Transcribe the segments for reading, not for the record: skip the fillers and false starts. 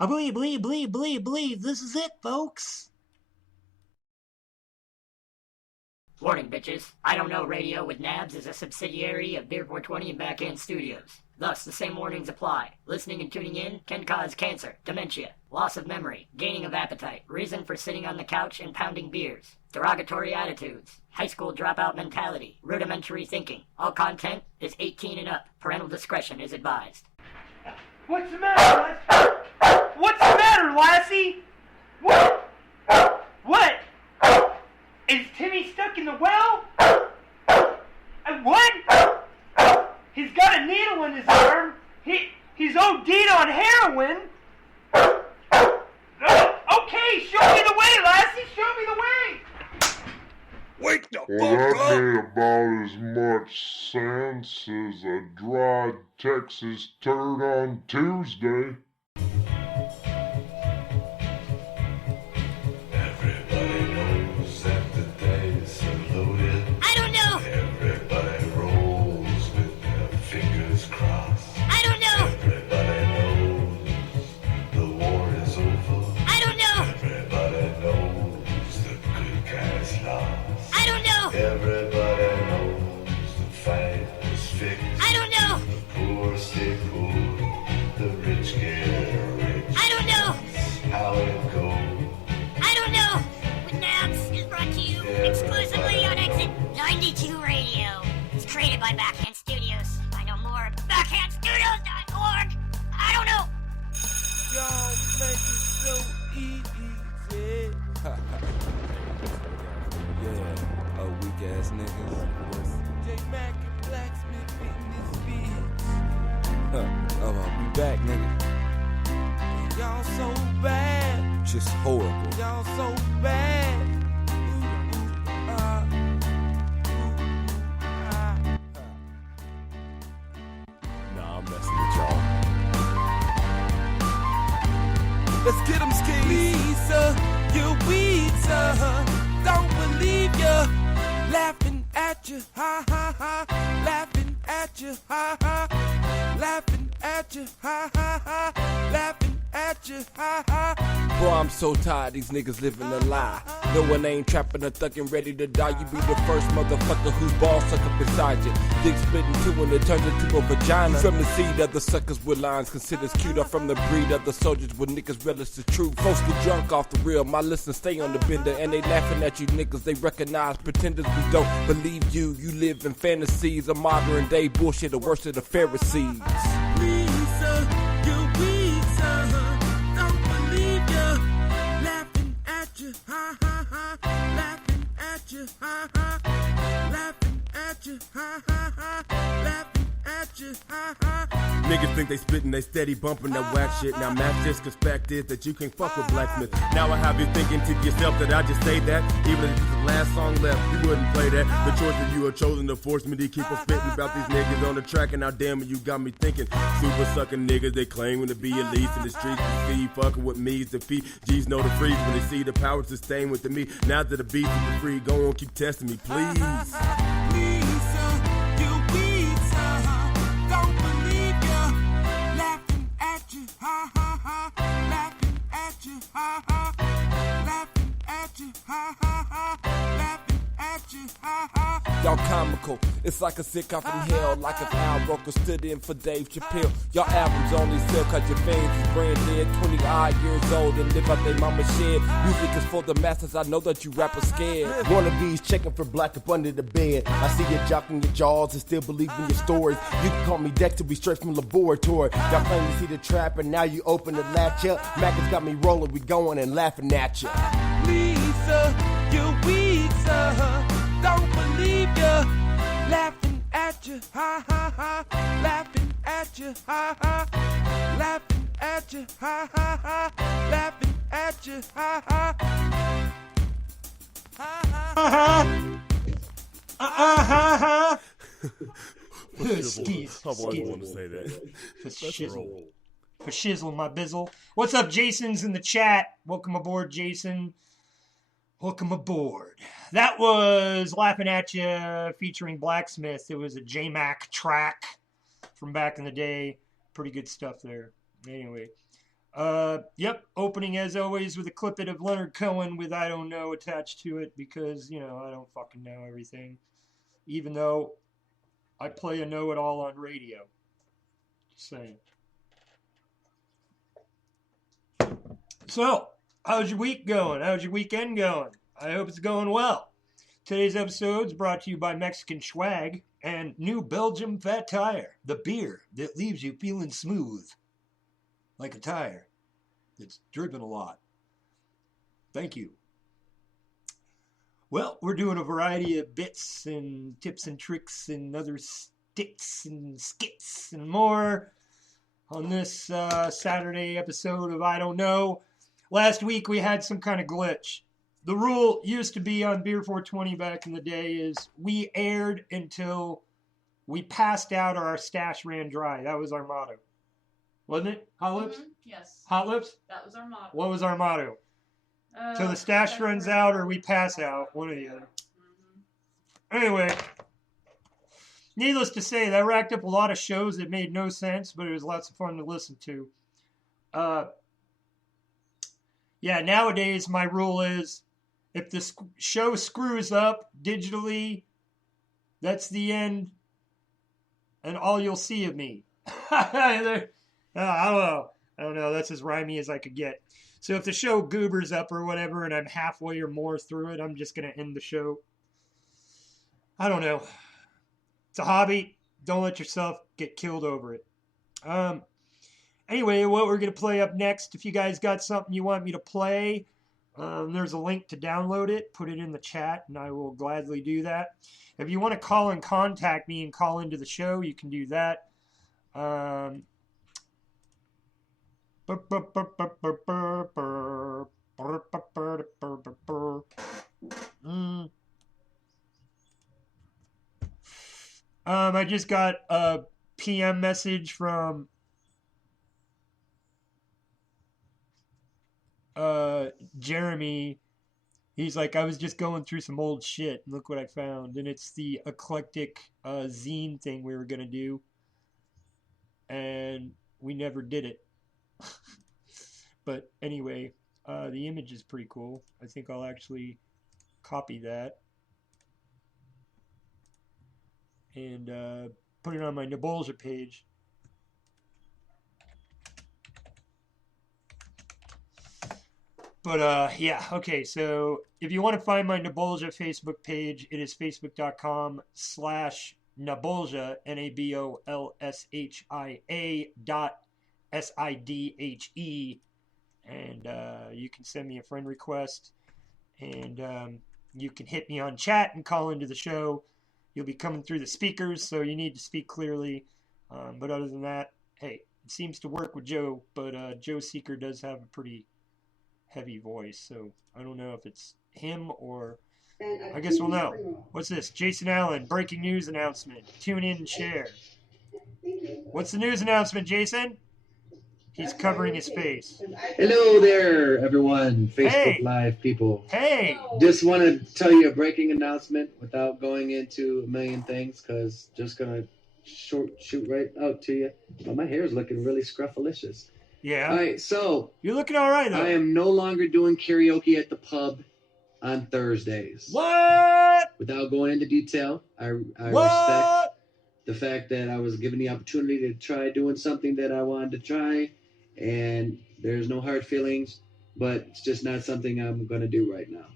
I believe this is it, folks. Warning, bitches. I Don't Know Radio with Nabs is a subsidiary of Beer 420 and Backhand Studios. Thus, the same warnings apply. Listening and tuning in can cause cancer, dementia, loss of memory, gaining of appetite, reason for sitting on the couch and pounding beers, derogatory attitudes, high school dropout mentality, rudimentary thinking. All content is 18 and up. Parental discretion is advised. What's the matter, Lassie? What's the matter, Lassie? What? What? Is Timmy stuck in the well? What? He's got a needle in his arm. He's OD'd on heroin. Okay, show me the way, Lassie. Show me the way. Wake the Well, fuck that up! made about as much sense as a dry Texas turd on Tuesday. Everybody knows that the dice are loaded. I don't know. Everybody rolls with their fingers crossed. I don't know. Everybody knows the war is over. I don't know. Everybody knows the good guys lost. I don't know. Everybody knows the fight is fixed. I don't know. The poor stay poor, the rich get rich. I don't know. That's how it goes. I don't know. With Nabs is brought to you exclusively on Exit 92 Radio. It's created by Backhand Studios. Find out more at backhandstudios.org. I don't know. Y'all make it so easy. Yeah, weak ass niggas. J Mac and Blacksmith in this bitch. We back, nigga. Y'all so bad. Just horrible. Y'all so bad. Nah, I'm messing with y'all. Let's get 'em skis. Lisa, you weak, sir. Don't believe ya. Laughing at you, ha ha ha. Laughing at you, ha ha. Laughing at you, ha ha ha. Laughing at you, ha ha. Bro, I'm so tired, these niggas living a lie. No one ain't trapping or thugging, ready to die. You be the first motherfucker whose balls suck up inside you. Dick split in two and it turns into a vagina. You from the seed of the suckers with lines considered cute. I'm from the breed of the soldiers with niggas relish the truth. Folks get drunk off the real, my listeners stay on the bender. And they laughing at you niggas, they recognize pretenders. We don't believe you, you live in fantasies. A modern day bullshit, the worst of the Pharisees. Lisa, you weak, sir. Don't believe ya. Laughing at you, ha ha ha. Laughing at you, ha ha. Laughing at you, ha ha ha. Laughing at you, ha ha. Niggas think they spittin', they steady bumpin' that whack shit. Now match this, cause fact is that you can't fuck with Blacksmith. Now I have you thinking to yourself that I just say that. Even if it's the last song left, you wouldn't play that. The choice that you have chosen to force me to keep on spittin' about these niggas on the track. And now damn it, you got me thinking. Super suckin' niggas, they claiming to be elites in the streets. You see, fucking with me's the G's know the freeze when they see the power sustain with the me. Now that the beats are free, go on, keep testing me, please. Lisa, you weak, sir. Don't believe ya. Laughing at you, ha ha ha. Laughing at you, ha ha. Laughing at you, ha ha ha. Laughing at you, ha ha. Y'all comical, it's like a sitcom from hell. Like if Al Roker stood in for Dave Chappelle. Y'all albums only sell cause your fans is brand dead. 20 odd years old and live out they mama shed. Music is for the masses, I know that you rappers scared. Wannabes checking for black up under the bed. I see you jocking your jaws and still believe in your stories. You can call me Dexter, we straight from laboratory. Y'all claim to see the trap and now you open the latch up. Mac has got me rolling, we going and laughing at you. Lisa, you weak, sir. Don't believe ya. Laughing at you, ha ha ha. Laughing at you, ha ha. Laughing at you, ha ha ha. Laughing at you, ha ha. Skis. I've always wanted to say that. For shizzle, my bizzle. What's up, Jason's in the chat? Welcome aboard, Jason. Welcome aboard. That was Laughing At You featuring Blacksmith. It was a J-Mac track from back in the day. Pretty good stuff there. Anyway. Yep, opening as always with a clippet of Leonard Cohen with I Don't Know attached to it because, you know, I don't fucking know everything. Even though I play a know-it-all on radio. Just saying. So, how's your week going? How's your weekend going? I hope it's going well. Today's episode is brought to you by Mexican Swag and New Belgium Fat Tire, the beer that leaves you feeling smooth, like a tire that's driven a lot. Thank you. Well, we're doing a variety of bits and tips and tricks and other sticks and skits and more on this Saturday episode of I Don't Know. Last week we had some kind of glitch. The rule used to be on Beer 420 back in the day is we aired until we passed out or our stash ran dry. That was our motto. Wasn't it? Hot Lips? Mm-hmm. Yes. Hot Lips? That was our motto. What was our motto? Till the stash runs out or we pass out. One or the other. Mm-hmm. Anyway, needless to say, that racked up a lot of shows that made no sense, but it was lots of fun to listen to. Yeah, nowadays my rule is if the show screws up digitally, that's the end and all you'll see of me. I don't know. That's as rhymey as I could get. So if the show goobers up or whatever and I'm halfway or more through it, I'm just going to end the show. I don't know. It's a hobby. Don't let yourself get killed over it. Anyway, what we're going to play up next, if you guys got something you want me to play, there's a link to download it. Put it in the chat, and I will gladly do that. If you want to call and contact me and call into the show, you can do that. I just got a PM message from Jeremy. He's like, I was just going through some old shit and look what I found. And it's the eclectic zine thing we were going to do. And we never did it. But anyway, the image is pretty cool. I think I'll actually copy that and put it on my Nabolja page. But yeah, okay, so if you want to find my Nabolja Facebook page, it is facebook.com/Nabolja, NABOLSHIA.SIDHE, and you can send me a friend request, and you can hit me on chat and call into the show. You'll be coming through the speakers, so you need to speak clearly, but other than that, hey, it seems to work with Joe, but Joe Seeker does have a pretty heavy voice, so I don't know if it's him or I guess we'll know. What's this? Jason Allen, breaking news announcement. Tune in and share. What's the news announcement, Jason? He's covering his face. Hello there, everyone. Facebook Hey. Live people. Hey! Just want to tell you a breaking announcement without going into a million things, because just going to shoot right out to you. Well, my hair is looking really scruffalicious. Yeah. All right, so You're looking all right, though. I am no longer doing karaoke at the pub on Thursdays. What? Without going into detail, I respect What? the fact that I was given the opportunity to try doing something that I wanted to try, and there's no hard feelings, but it's just not something I'm going to do right now.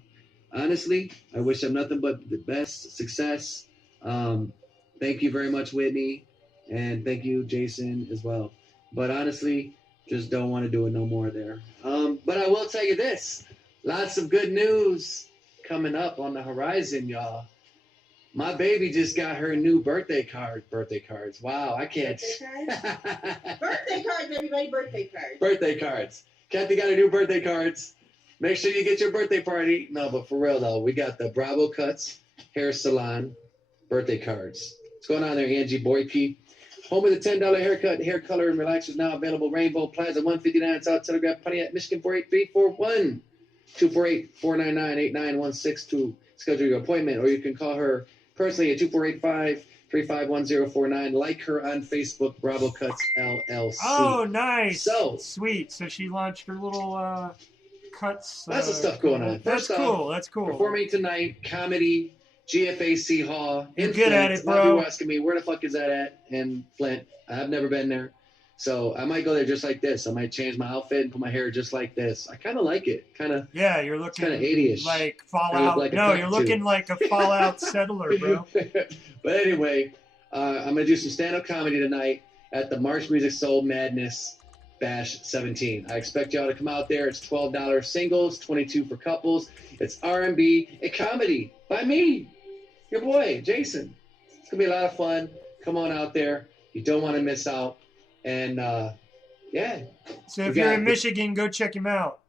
Honestly, I wish them nothing but the best success. Thank you very much, Whitney, and thank you, Jason, as well. But honestly, just don't want to do it no more there. But I will tell you this. Lots of good news coming up on the horizon, y'all. My baby just got her new birthday cards. Wow, I can't. Birthday cards, everybody, birthday cards. Birthday cards. Kathy got her new birthday cards. Make sure you get your birthday party. No, but for real, though, we got the Bravo Cuts Hair Salon birthday cards. What's going on there, Angie Boyke? Home of the $10 haircut, hair color, and relaxers now available. Rainbow Plaza, 159 South Telegraph, Pontiac, Michigan, 48341. 248-499-8916 to schedule your appointment, or you can call her personally at 351049. Like her on Facebook, Bravo Cuts LLC. Oh, nice. So sweet. So she launched her little cuts. Lots of stuff going on. That's cool. That's cool. Performing tonight, comedy, GFAC Hall. You're in good Flint. at it, A lot of people bro. asking me, where the fuck is that at in Flint? I've never been there. So I might go there just like this. I might change my outfit and put my hair just like this. I kind of like it. Yeah, you're looking kind of 80ish. like Fallout. Like no, you're looking like a Fallout settler, bro. But anyway, I'm going to do some stand-up comedy tonight at the March Music Soul Madness Bash 17. I expect y'all to come out there. It's $12 singles, $22 for couples. It's R&B and comedy by me, your boy, Jason. It's going to be a lot of fun. Come on out there. You don't want to miss out. And, yeah. So if you're in Michigan, go check him out.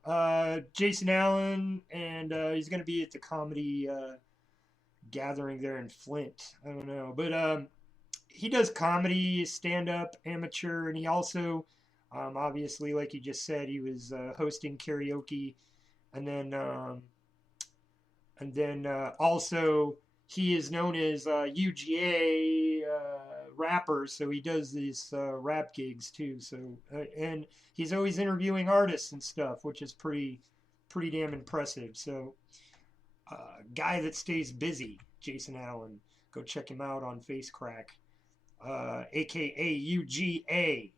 Jason Allen, and he's going to be at the comedy gathering there in Flint. I don't know. But he does comedy, stand-up, amateur, and he also, obviously, like you just said, he was hosting karaoke. And then also he is known as UGA rapper, so he does these rap gigs too. So and he's always interviewing artists and stuff, which is pretty damn impressive. So guy that stays busy, Jason Allen. Go check him out on FaceCrack, aka UGA.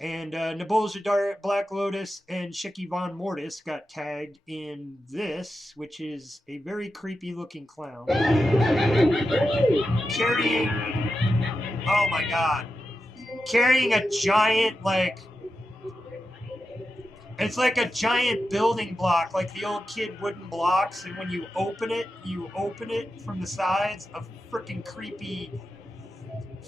And Nebulja Black Lotus and Shiki Von Mortis got tagged in this, which is a very creepy looking clown carrying, oh my god, carrying a giant, like, it's like a giant building block, like the old kid wooden blocks, and when you open it from the sides, a freaking creepy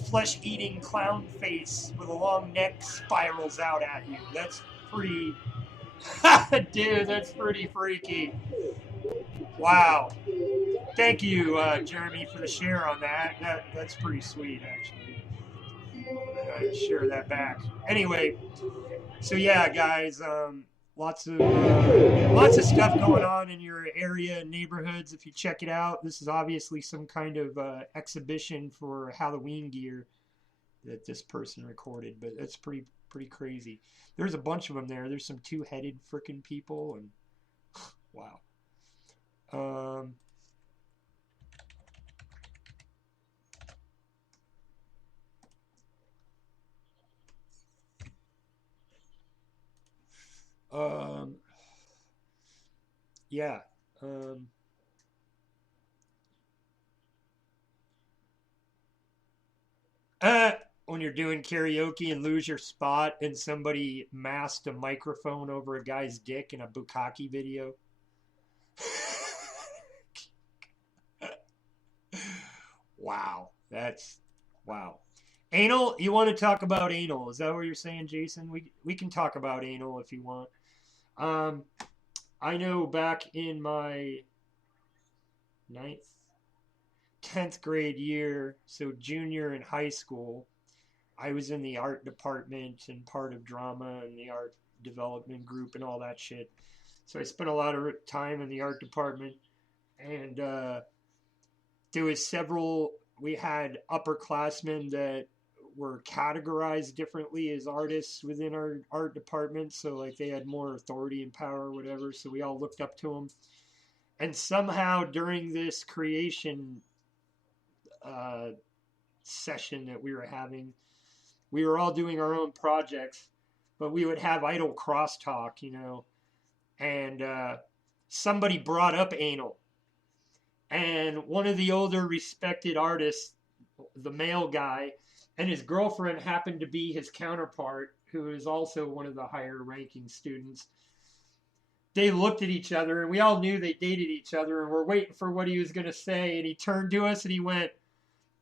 flesh-eating clown face with a long neck spirals out at you. That's pretty... Dude, that's pretty freaky. Wow. Thank you, Jeremy, for the share on that. That's pretty sweet, actually. I share that back. Anyway, so yeah, guys, lots of stuff going on in your area and neighborhoods. If you check it out, this is obviously some kind of exhibition for Halloween gear that this person recorded, but that's pretty crazy. There's a bunch of them there. There's some two-headed freaking people, and wow. Yeah. When you're doing karaoke and lose your spot and somebody masked a microphone over a guy's dick in a bukkake video. Wow. Wow. Anal, you want to talk about anal? Is that what you're saying, Jason? We can talk about anal if you want. I know back in my 10th grade year, so junior in high school, I was in the art department and part of drama and the art development group and all that shit. So I spent a lot of time in the art department, and there was we had upperclassmen that were categorized differently as artists within our art department. So like they had more authority and power or whatever. So we all looked up to them. And somehow during this creation session that we were having, we were all doing our own projects, but we would have idle crosstalk, and somebody brought up anal. And one of the older respected artists, the male guy, and his girlfriend happened to be his counterpart, who is also one of the higher ranking students. They looked at each other, and we all knew they dated each other, and we're waiting for what he was going to say. And he turned to us and he went,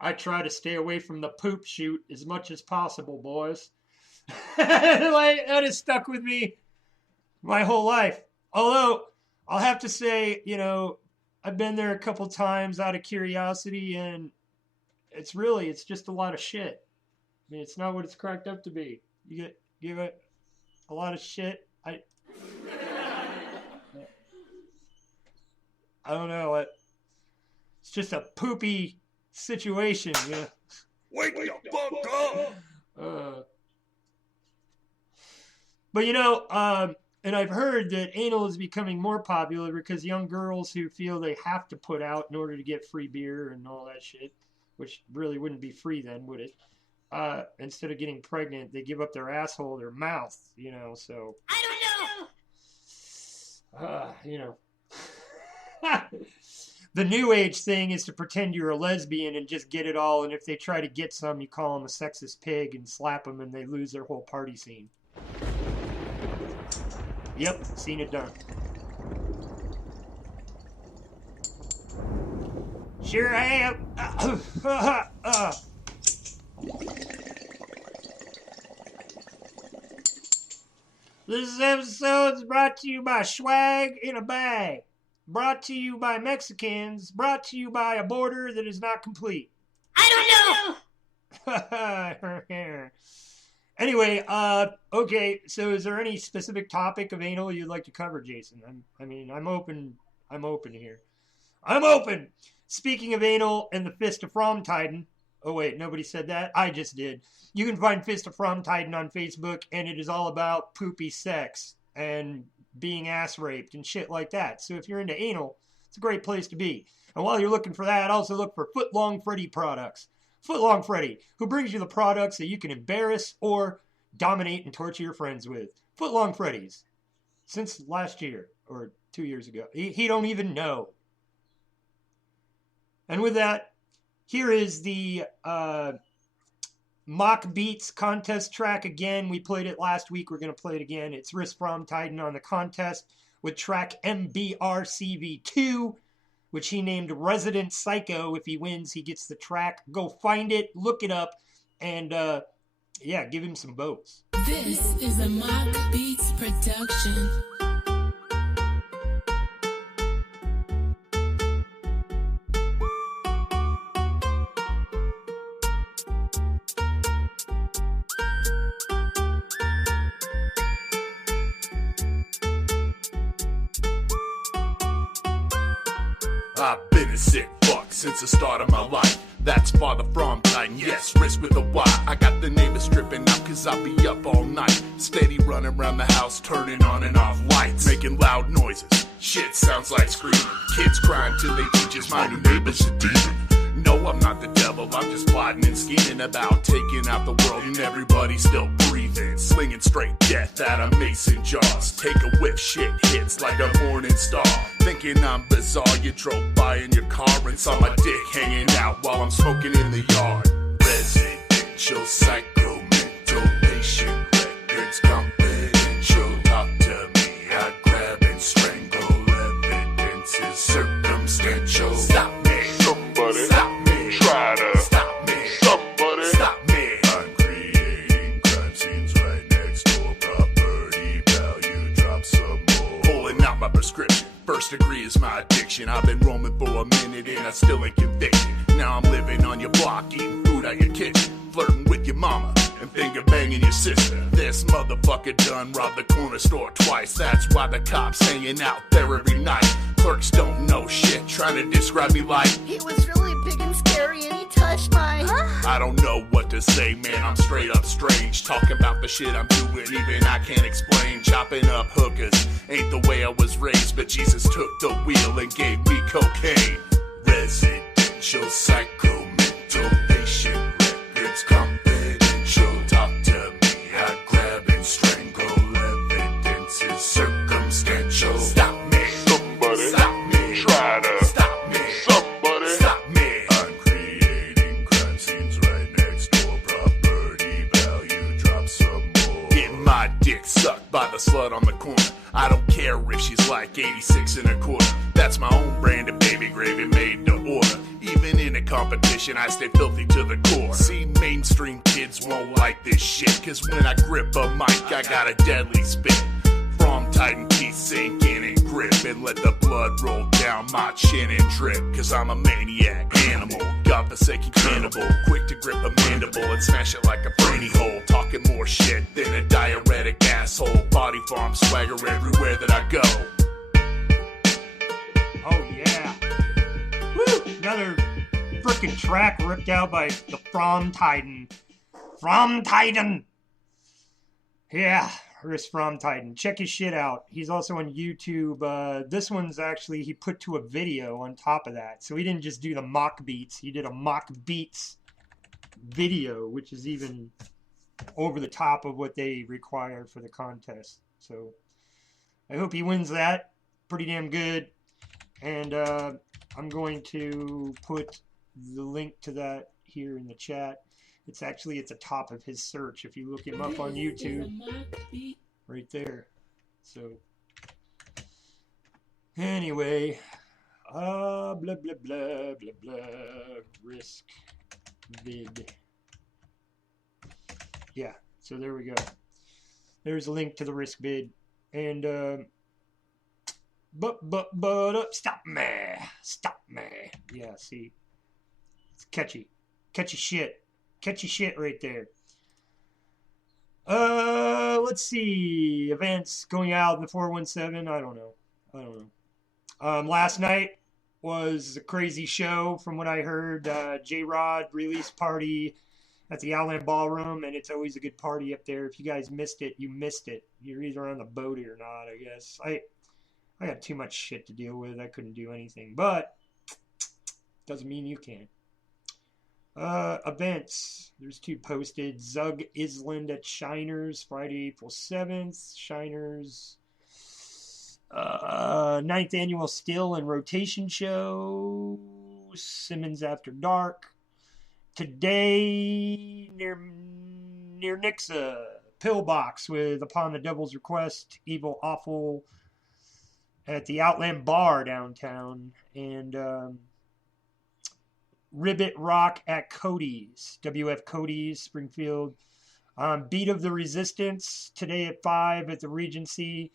"I try to stay away from the poop shoot as much as possible, boys." Like, that has stuck with me my whole life. Although, I'll have to say, I've been there a couple times out of curiosity, and it's just a lot of shit. I mean, it's not what it's cracked up to be. You give it a lot of shit. I don't know. It's just a poopy situation. Yeah. Wake the fuck up. But and I've heard that anal is becoming more popular because young girls who feel they have to put out in order to get free beer and all that shit, which really wouldn't be free then, would it? Instead of getting pregnant, they give up their asshole, their mouth, so. I don't know. The new age thing is to pretend you're a lesbian and just get it all, and if they try to get some, you call them a sexist pig and slap them and they lose their whole party scene. Yep, seen it done. Sure have. This episode is brought to you by Swag in a Bag. Brought to you by Mexicans. Brought to you by a border that is not complete. I don't know. Anyway, okay, so is there any specific topic of anal you'd like to cover, Jason? I'm open here. I'm open! Speaking of anal and the Fist of Fromtiden. Oh, wait, nobody said that? I just did. You can find Fist of Fromtiden on Facebook, and it is all about poopy sex and being ass raped and shit like that. So if you're into anal, it's a great place to be. And while you're looking for that, also look for Footlong Freddy products. Footlong Freddy, who brings you the products that you can embarrass or dominate and torture your friends with. Footlong Freddy's. Since last year, or 2 years ago. He don't even know. And with that, here is the Heartbeatz contest track again. We played it last week. We're going to play it again. It's Risk From Titan on the contest with track MBRCV2, which he named Resident Psycho. If he wins, he gets the track. Go find it, look it up, and give him some votes. This is a Heartbeatz production. I've been a sick fuck since the start of my life. That's farther from Titan, yes, Risk with a Y. I got the neighbors stripping out cause I'll be up all night. Steady running around the house, turning on and off lights, making loud noises. Shit sounds like screaming. Kids crying till they teachers, my new neighbor's a demon. No, I'm not the devil, I'm just plotting and scheming about taking out the world and everybody still breathing. Slinging straight death out of mason jars. Take a whiff, shit hits like a morning star. Thinking I'm bizarre, you drove by in your car and saw my dick hanging out while I'm smoking in the yard. Residential psycho, mental patient, records confidential. Talk to me, I grab and strangle. Evidence is circumstantial. Stop me, somebody. Stop me, try to stop me. Somebody, stop me. I'm creating crime scenes right next door. Property value, drop some more. Pulling out my prescription. First degree is my addiction. I've been roaming for a minute and I still ain't convicted. Now I'm living on your block, eating food out your kitchen, flirting with your mama and finger banging your sister. This motherfucker done robbed the corner store twice. That's why the cops hanging out there every night. Clerks don't know shit, trying to describe me like he was really big and scary and he touched my I don't know what to say, man, I'm straight up strange. Talking about the shit I'm doing, even I can't explain. Chopping up hookers ain't the way I was raised, but Jesus took the wheel and gave me cocaine. Residential psycho, mental patient, records confidential. Talk to me, I grab and strangle. Evidence is circumstantial. Stop me, somebody. Stop me, try to stop me. Somebody, stop me. I'm creating crime scenes right next door. Property value, drop some more. Getting my dick sucked by the slut on the corner. I don't care if she's like 86 and a quarter. That's my own brand of baby gravy made to order. Even in a competition, I stay filthy to the core. See, mainstream kids won't like this shit, cause when I grip a mic, I got a deadly spit. From Titan teeth sink in and grip, and let the blood roll down my chin and drip. Cause I'm a maniac, animal, godforsaken cannibal, quick to grip a mandible and smash it like a brainy hole. Talking more shit than a diuretic asshole. Body farm swagger everywhere that I go. Oh yeah. Woo! Another frickin' track ripped out by the From Titan. From Titan! Yeah, Chris From Titan. Check his shit out. He's also on YouTube. This one's actually, he put to a video on top of that. So he didn't just do the mock beats. He did a mock beats video, which is even over the top of what they require for the contest. So I hope he wins that. Pretty damn good. And I'm going to put the link to that here in the chat. It's actually at the top of his search if you look him up on YouTube. Right there. So anyway, blah blah blah blah blah. Risk vid. Yeah, so there we go. There's a link to the risk bid. And stop me. Yeah, see, it's catchy shit right there. Let's see, events going out in the 417. I don't know. Last night was a crazy show from what I heard. J-Rod release party at the Outland Ballroom, and it's always a good party up there. If you guys missed it, you missed it. You're either on the boat or not, I guess. I got too much shit to deal with. I couldn't do anything, but doesn't mean you can't. Events. There's 2 posted. Zug Island at Shiners, Friday, April 7th. Shiners. 9th Annual Still and Rotation Show. Simmons After Dark. Today, near Nixa, Pillbox with Upon the Devil's Request, Evil Awful at the Outland Bar downtown, and Ribbit Rock at Cody's, WF Cody's, Springfield. Beat of the Resistance today at 5 at the Regency.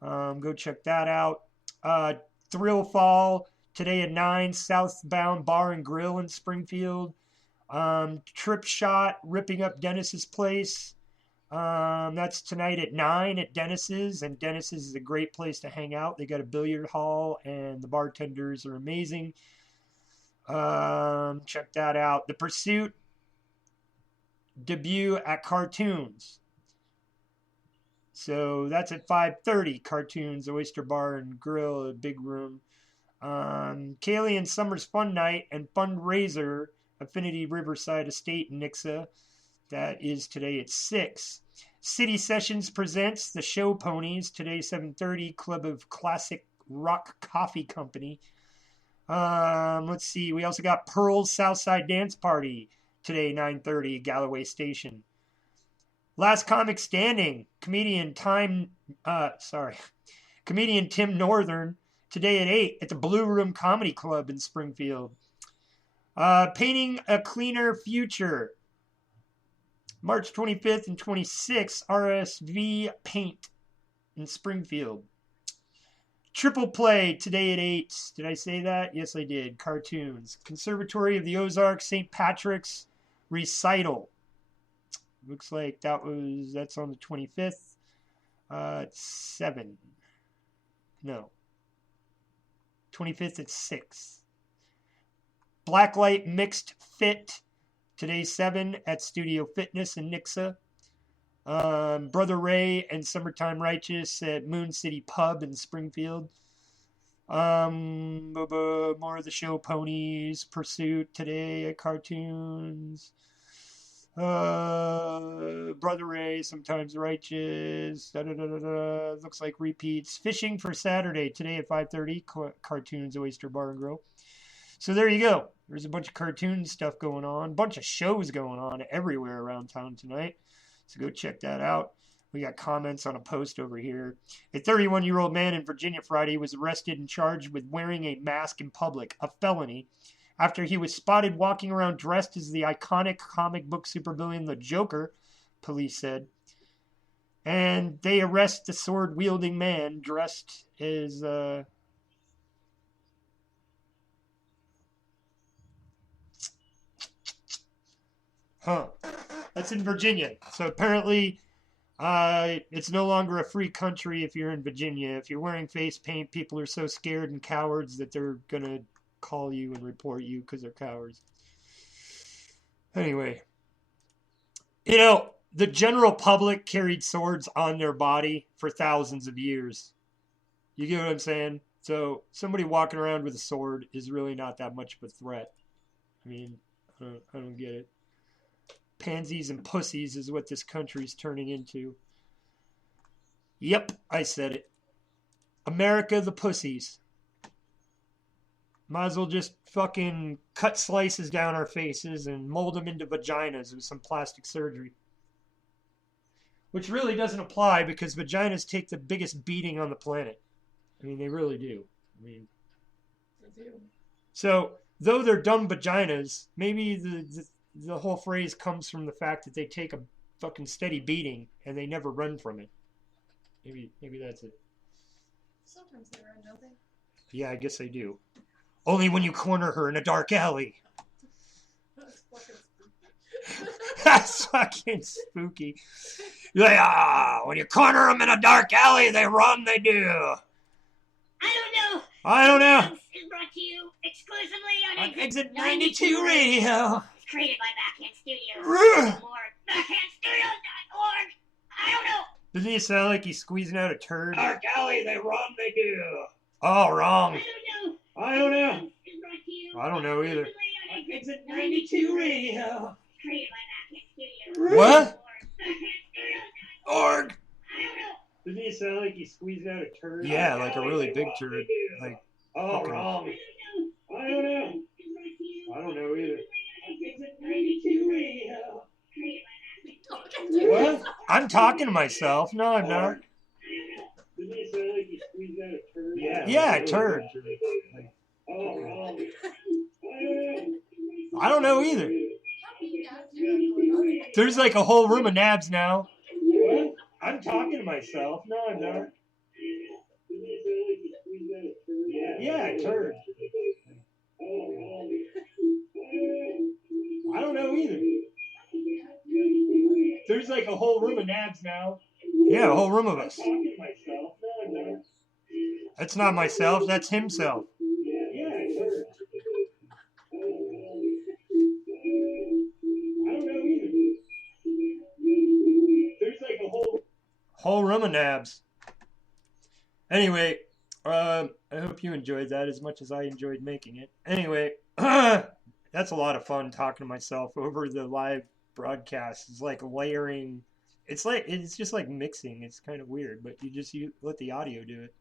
Go check that out. Thrill Fall today at 9, Southbound Bar and Grill in Springfield. Trip Shot ripping up Dennis's place. That's tonight at 9 at Dennis's, and Dennis's is a great place to hang out. They got a billiard hall, and the bartenders are amazing. Check that out. The Pursuit debut at Cartoons. So that's at 5:30. Cartoons, Oyster Bar and Grill, a big room. Kaylee and Summer's Fun Night and Fundraiser, Affinity Riverside Estate in Nixa. That is today at 6. City Sessions presents the Show Ponies, today 7:30, Club of Classic Rock Coffee Company. Let's see, we also got Pearl's Southside Dance Party, today 9:30, Galloway Station. Last Comic Standing, comedian Tim Northern, today at 8 at the Blue Room Comedy Club in Springfield. Painting a Cleaner Future, March 25th and 26th, RSV Paint in Springfield. Triple Play today at 8. Did I say that? Yes, I did. Cartoons. Conservatory of the Ozarks, St. Patrick's Recital. Looks like that's on the 25th. 7. No. 25th at 6. Blacklight Mixed Fit, today 7 at Studio Fitness in Nixa. Brother Ray and Summertime Righteous at Moon City Pub in Springfield. More of the Show Ponies, Pursuit today at Cartoons. Brother Ray, Sometimes Righteous. Looks like repeats. Fishing for Saturday today at 5:30. Cartoons, Oyster Bar and Grill. So there you go. There's a bunch of cartoon stuff going on. A bunch of shows going on everywhere around town tonight. So go check that out. We got comments on a post over here. A 31-year-old man in Virginia Friday was arrested and charged with wearing a mask in public, a felony, after he was spotted walking around dressed as the iconic comic book supervillain the Joker, police said. And they arrest the sword-wielding man dressed as... That's in Virginia. So apparently it's no longer a free country if you're in Virginia. If you're wearing face paint, people are so scared and cowards that they're going to call you and report you because they're cowards. Anyway, you know, the general public carried swords on their body for thousands of years. You get what I'm saying? So somebody walking around with a sword is really not that much of a threat. I mean, I don't get it. Pansies and pussies is what this country's turning into. Yep, I said it. America the pussies. Might as well just fucking cut slices down our faces and mold them into vaginas with some plastic surgery. Which really doesn't apply because vaginas take the biggest beating on the planet. I mean, they really do. I mean, so though they're dumb vaginas, maybe the whole phrase comes from the fact that they take a fucking steady beating and they never run from it. Maybe that's it. Sometimes they run, don't they? Yeah, I guess they do. Only when you corner her in a dark alley. That's fucking spooky. You're like, when you corner them in a dark alley, they run, they do. I don't know. Is brought to you exclusively on Exit 92 Radio. It's created by Backhand Studios. More backhandstudios.org. I don't know. Doesn't he sound like he's squeezing out a turd? Dark alley, they run, they do. Oh, wrong. I don't know. I don't know either. Exit 92 Radio. Created by Backhand Studios. What? Org. Doesn't he sound like he's squeezing out a turd? Yeah, like a really big turd. Like, fucking... wrong. I don't know. I don't know either. Exit 92 Radio. What? I'm talking to myself. No, I'm not. Doesn't he sound like he squeezed out a turd? Yeah, a turd. Wrong. I don't know either. There's like a whole room of nabs now. What? I'm talking to myself. No, I'm not. Yeah, a turd. I don't know either. There's like a whole room of nabs now. Yeah, a whole room of us. That's not myself, that's himself. Whole room of nabs. Anyway, I hope you enjoyed that as much as I enjoyed making it. Anyway, that's a lot of fun talking to myself over the live broadcast. It's like layering. It's just like mixing. It's kind of weird, but you let the audio do it.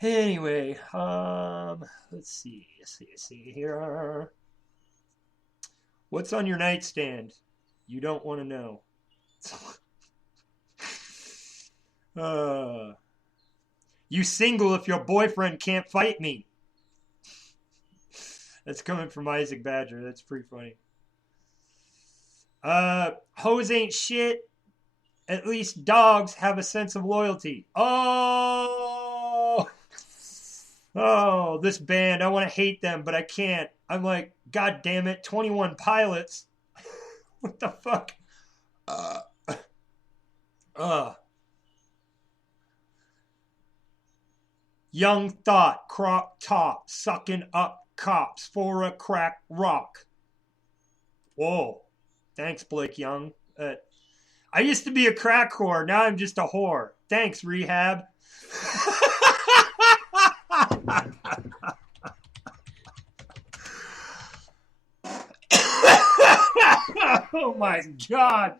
Anyway, let's see here. What's on your nightstand? You don't want to know. You single if your boyfriend can't fight me. That's coming from Isaac Badger. That's pretty funny. Hoes ain't shit. At least dogs have a sense of loyalty. Oh, this band. I want to hate them, but I can't. I'm like, God damn it, 21 Pilots. What the fuck? Young Thought, crop top, sucking up cops for a crack rock. Whoa. Thanks, Blake Young. I used to be a crack whore. Now I'm just a whore. Thanks, Rehab. Oh, my God.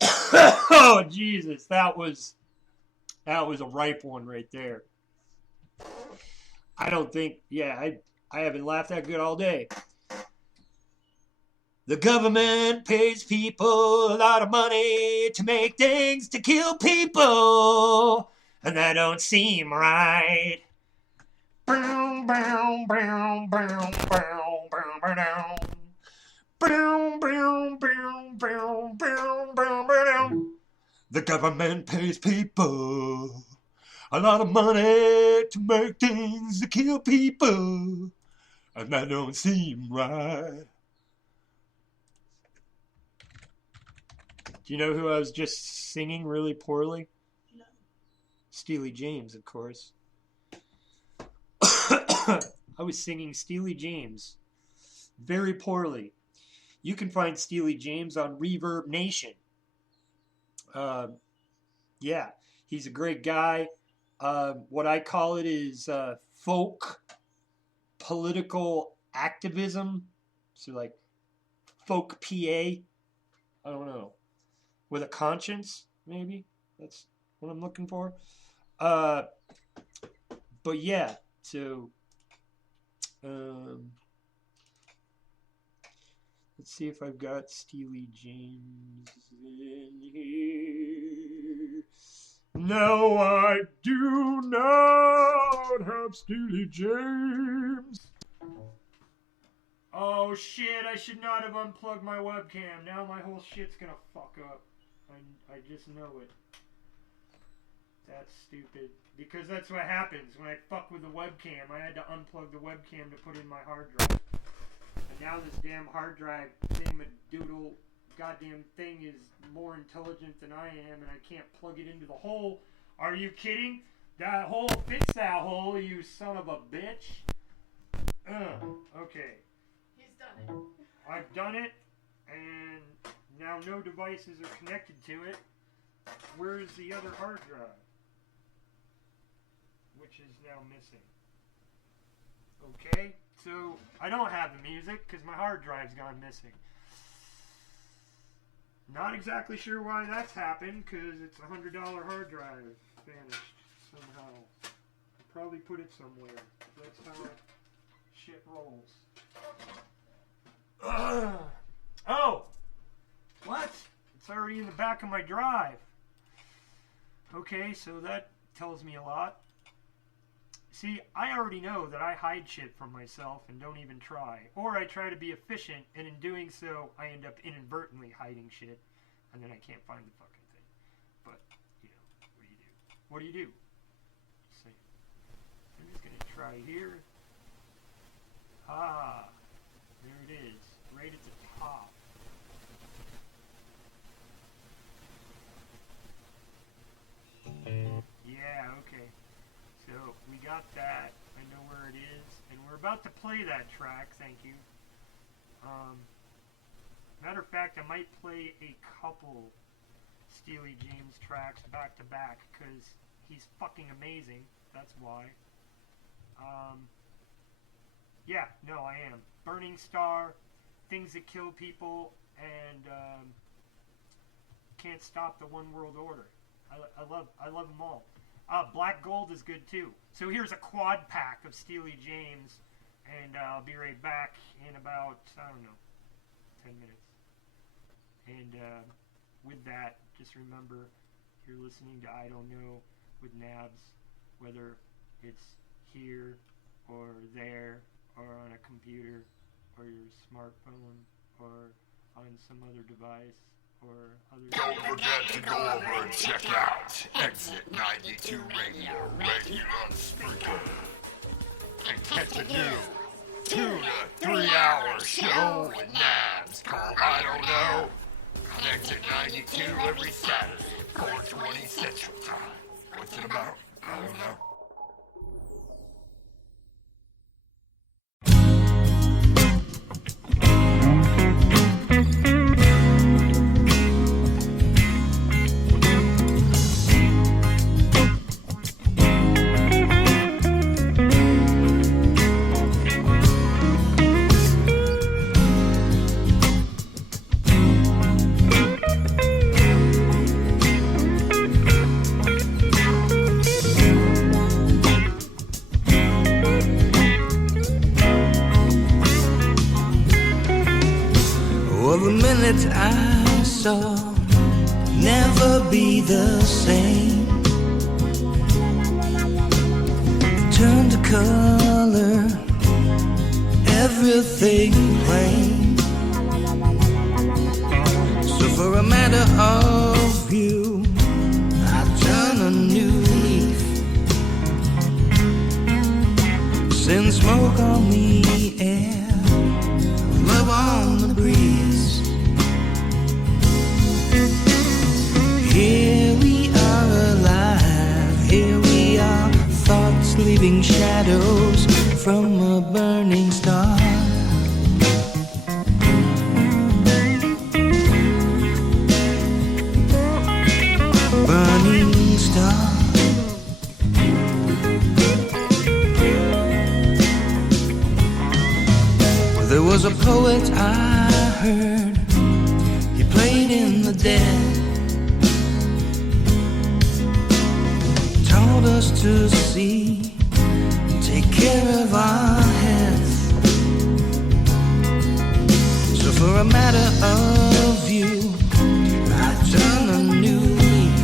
Oh, Jesus. That was a ripe one right there. I don't think, I haven't laughed that good all day. The government pays people a lot of money to make things to kill people, and that don't seem right. Boom, boom, boom, boom, boom, boom, boom. Boom, boom, boom, boom, boom, boom, boom. The government pays people a lot of money to make things to kill people, and that don't seem right. Do you know who I was just singing really poorly? No. Steely James, of course. I was singing Steely James very poorly. You can find Steely James on Reverb Nation. Yeah, he's a great guy. What I call it is folk political activism. So like folk PA. I don't know. With a conscience, maybe. That's what I'm looking for. But yeah, so let's see if I've got Steely James in here. No, I do not have Steely James. Oh shit, I should not have unplugged my webcam. Now my whole shit's gonna fuck up. I just know it. That's stupid. Because that's what happens when I fuck with the webcam. I had to unplug the webcam to put in my hard drive. And now this damn hard drive doodle goddamn thing is more intelligent than I am, and I can't plug it into the hole. Are you kidding? That hole, fix that hole, you son of a bitch. Okay. He's done it. I've done it, and now no devices are connected to it. Where's the other hard drive? Which is now missing. Okay, so I don't have the music because my hard drive's gone missing. Not exactly sure why that's happened because it's a $100 hard drive vanished somehow. I probably put it somewhere. That's how shit rolls. Oh! What? It's already in the back of my drive. Okay, so that tells me a lot. See, I already know that I hide shit from myself and don't even try. Or I try to be efficient, and in doing so, I end up inadvertently hiding shit, and then I can't find the fucking thing. But, you know, what do you do? Just saying. I'm just gonna try here. Ah, there it is, right at the top. Yeah, okay. So, we got that. I know where it is. And we're about to play that track, thank you. Matter of fact, I might play a couple Steely James tracks back to back, because he's fucking amazing. That's why. Yeah, no, I am. Burning Star, Things That Kill People, and Can't Stop the One World Order. I love them all. Black Gold is good too. So here's a quad pack of Steely James, and I'll be right back in about, I don't know, 10 minutes. And with that, just remember, you're listening to I Don't Know with Nabs, whether it's here or there or on a computer or your smartphone or on some other device. Don't forget to go over and check out Exit 92 Radio right here on Spreaker. And catch a new 2 to 3 hour show with Nabs called I Don't Know on Exit 92 every Saturday, 4:20 Central Time. What's it about? I don't know. I saw never be the same. Turn to color, everything plain. So for a matter of you, I turn a new leaf. Send smoke on the air, love on the breeze. Here we are alive, here we are, thoughts leaving shadows, from a burning star. Burning star. There was a poet I heard, he played in the dead, taught us to see, take care of our heads. So for a matter of you, I turn a new leaf.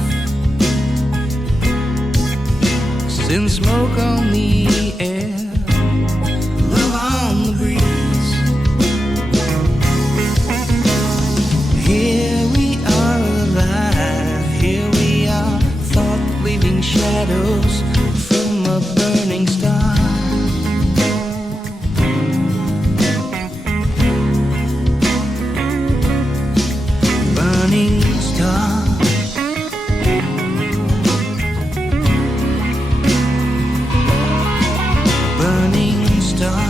Send smoke on the air, love on the breeze. Here we are alive, here we are, thought leaving shadows from a burning star. Burning star. Burning star.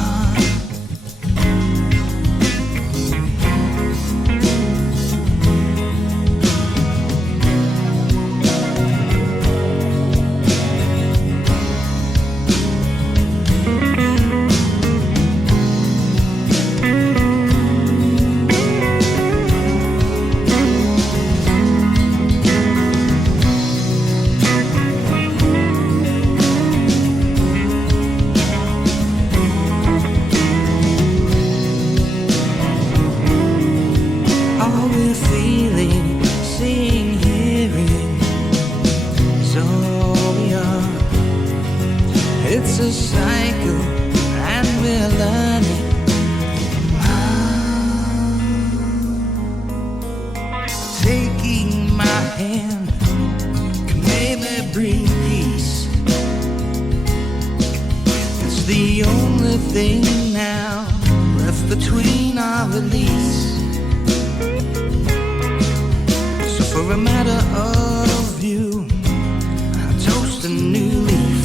All we're feeling, seeing, hearing is all we are. It's a cycle and we're learning how. Taking my hand can maybe bring peace. It's the only thing now left between our release. So for a matter of you, I toast a new leaf.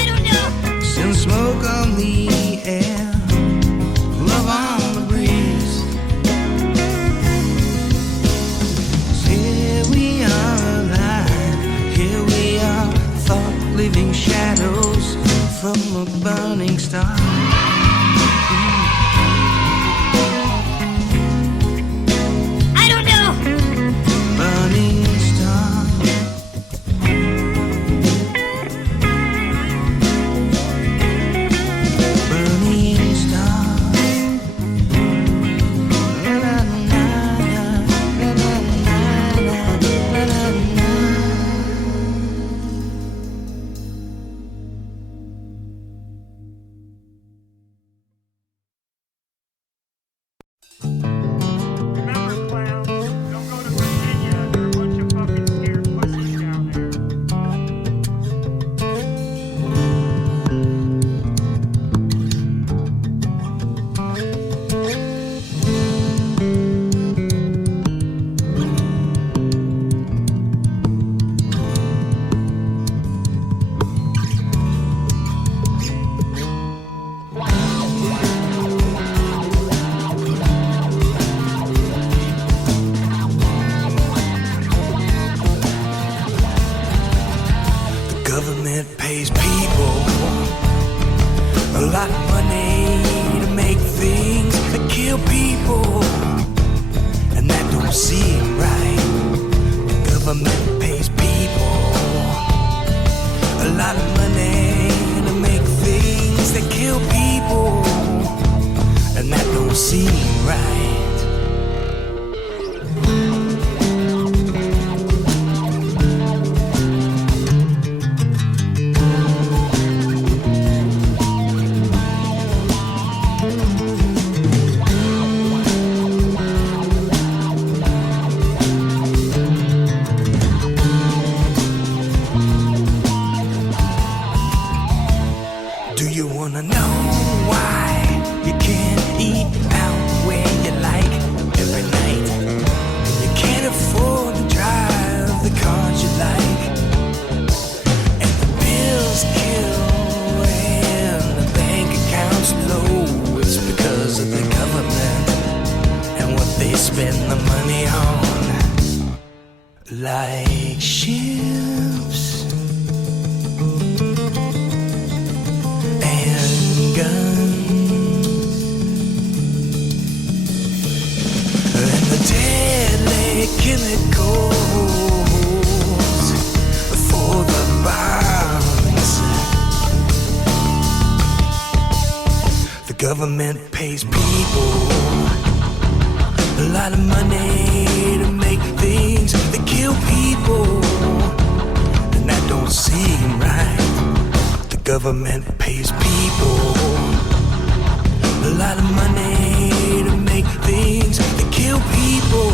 I don't know. Send smoke on the air, love on the breeze. 'Cause here we are alive, here we are, thought leaving shadows from a burning star. I don't know. Burning star. Burning star. La la la la, la la la la, la la. Remember, clowns, don't go to Virginia. There are a bunch of fucking scared pussies down there. The government pays people a lot of money to make things that kill people, and that don't seem right. The government pays people a lot of money to make things that kill people, and that don't seem right. like ships and guns and the deadly chemicals for the bombs. The government pays people a lot of money to make things that kill people, and that don't seem right. The government pays people a lot of money to make things that kill people,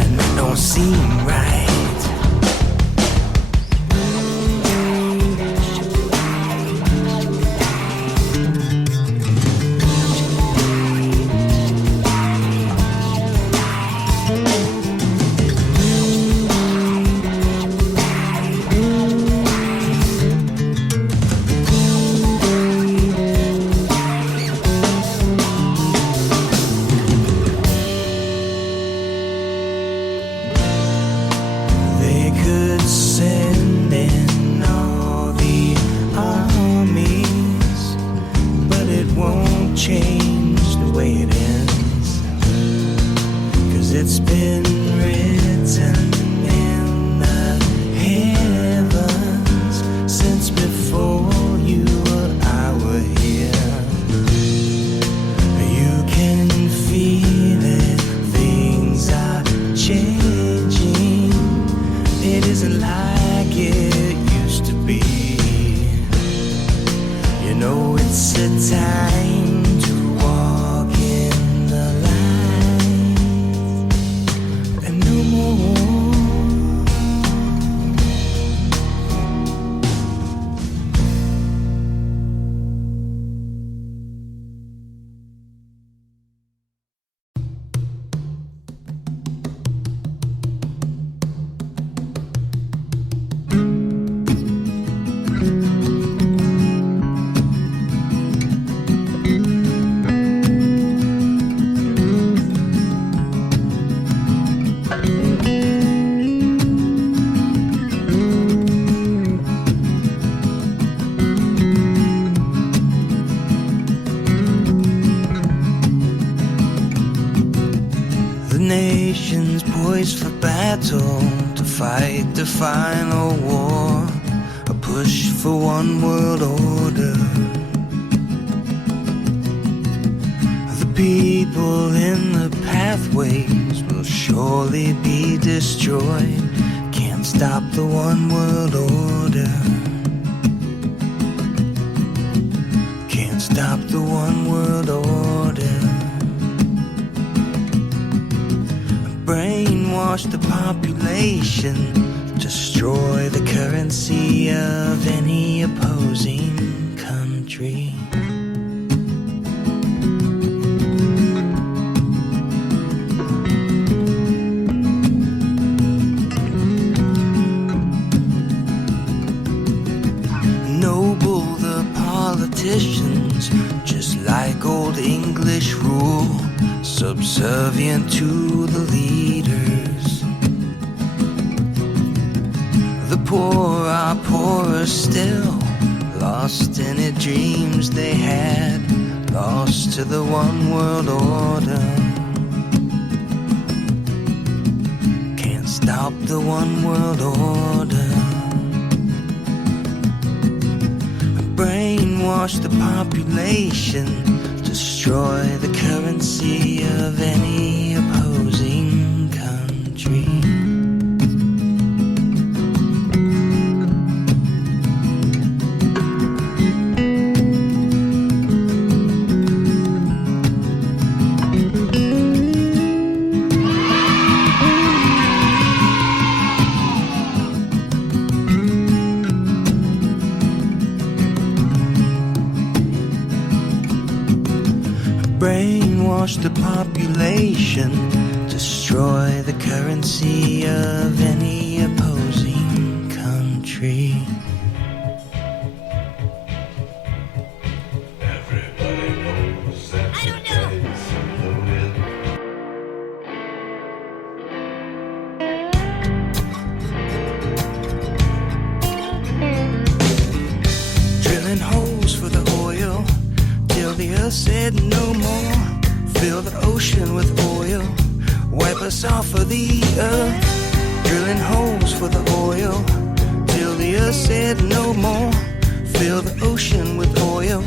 and that don't seem right. To fight the final war, a push for one world order. The people in the pathways will surely be destroyed. Can't stop the one world order. Can't stop the one world order. Brainwash the population, destroy the currency of any opposing country. Noble the politicians, just like old English rule, subservient to the leaders. The poor are poorer still, lost in the dreams they had, lost to the one world order. Can't stop the one world order. Brainwash the population, destroy the currency of any opposing country. Brainwash the population, destroy the currency of any opposing country. Everybody knows that the tide's in the wind. drilling holes for the oil till the earth said no more. Fill the ocean with oil, wipe us off of the earth. Drilling holes for the oil till the earth said no more. Fill the ocean with oil,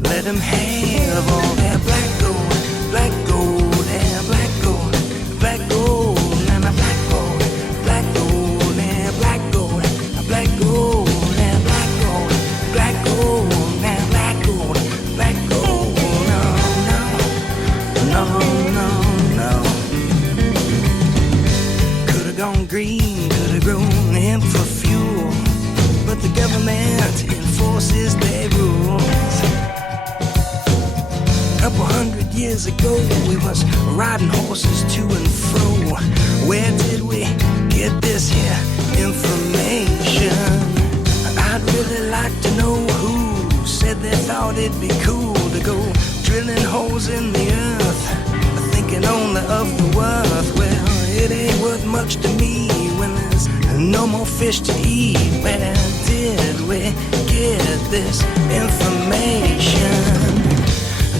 let them have all that black gold, black gold, and black gold, black gold, and a black gold, black gold, and black gold, black gold, and black gold, black gold, and black gold, black gold. No, no, no, no, no. Could've gone green, could've grown hemp for fuel, but the government enforces their rules. Couple 100 years ago, we was riding horses to and fro. Where did we get this here information? I'd really like to know who said they thought it'd be cool to go drilling holes in the earth, thinking only of the worth. Well, it ain't worth much to me when there's no more fish to eat. Where did we get this information?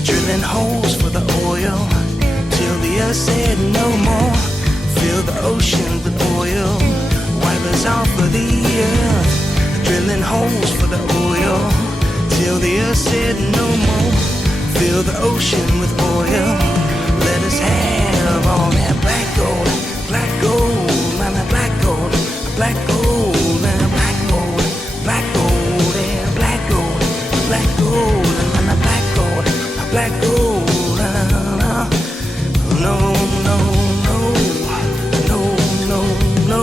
Drilling holes for the oil till the earth said no more. Fill the ocean with oil, wipe us off of the earth. Drilling holes for the oil till the earth said no more. Fill the ocean with oil, let us have all that black gold, black gold, and a black gold, black gold, and a black gold, black gold, and black gold, black gold, and a black gold, black gold. No, no, no, no, no, no.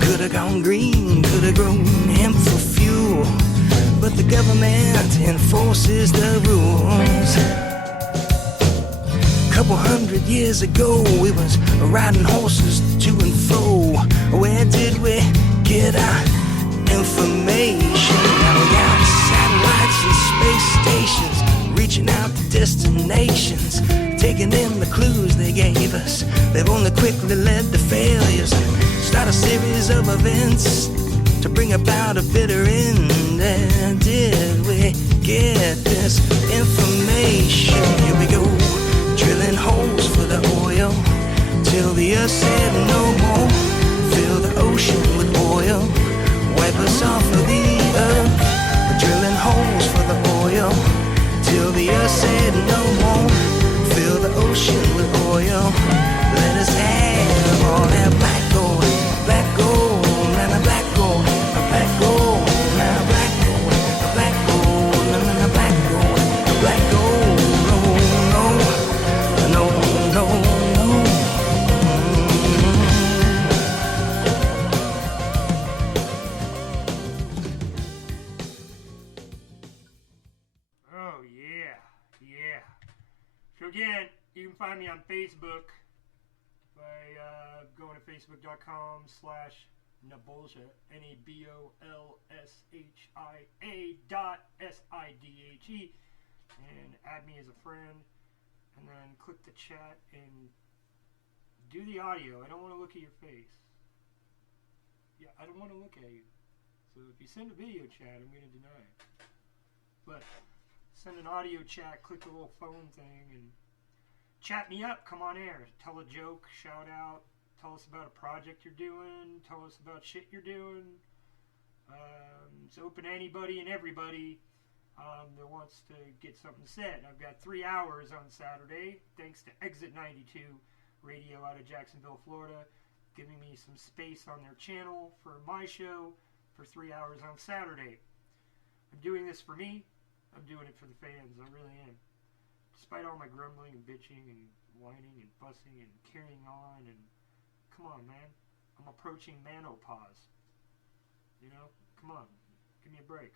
Could've gone green, could've grown hemp for fuel, but the government enforces the rules. Couple 100 years ago, we was riding horses to and fro. Where did we get our information? Now we got satellites and space stations, reaching out to destinations, taking in the clues they gave us. They've only quickly led to failures, start a series of events to bring about a bitter end. And did we get this information? Here we go, drilling holes for the oil till the earth said no more. Fill the ocean with oil, wipe us off of the earth. Drilling holes for the oil till the earth said no more. Fill the ocean with oil, let us have all that black gold, black gold, and a black gold, a black gold, and a black gold, a black gold, and a black gold, a black gold. No, no, no, no, no. Oh, yeah, yeah. So again, you can find me on Facebook by going to facebook.com/Nabolsha, NABOLSHIA.SIDHE, and add me as a friend, and then click the chat and do the audio. I don't want to look at your face. Yeah, I don't want to look at you. So if you send a video chat, I'm going to deny it. But send an audio chat, click the little phone thing, and chat me up. Come on air. Tell a joke, shout out, tell us about a project you're doing, tell us about shit you're doing. It's open to anybody and everybody that wants to get something said. I've got 3 hours on Saturday, thanks to Exit 92 Radio out of Jacksonville, Florida, giving me some space on their channel for my show for 3 hours on Saturday. I'm doing this for me. I'm doing it for the fans. I really am. Despite all my grumbling and bitching and whining and fussing and carrying on, and come on, man. I'm approaching menopause. You know? Come on. Give me a break.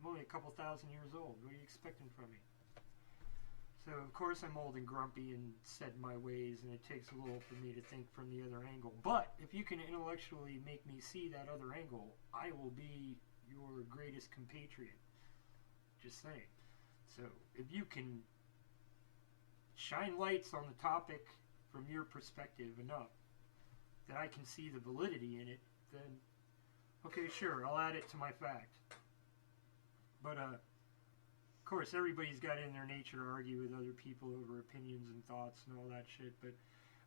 I'm only a couple thousand years old. What are you expecting from me? So, of course, I'm old and grumpy and set in my ways, and it takes a little for me to think from the other angle. But if you can intellectually make me see that other angle, I will be your greatest compatriot. Just saying. So, if you can shine lights on the topic from your perspective enough that I can see the validity in it, then Okay, sure, I'll add it to my fact. But, of course, everybody's got it in their nature to argue with other people over opinions and thoughts and all that shit, but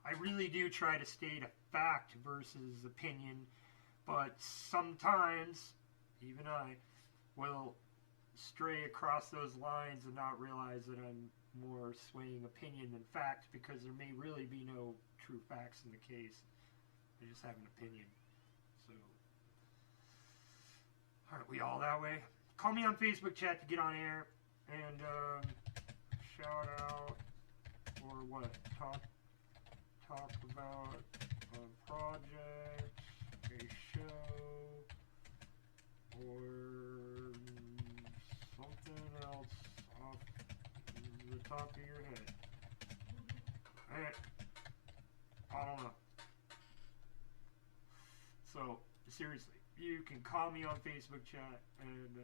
I really do try to state a fact versus opinion, but sometimes, even I, will stray across those lines and not realize that I'm more swaying opinion than fact, because there may really be no true facts in the case. I just have an opinion. So, aren't we all that way? Call me on Facebook chat to get on air, and shout out, or what? Talk about a project, a show, or something else off the top of your head. I don't know. So, seriously, you can call me on Facebook chat, and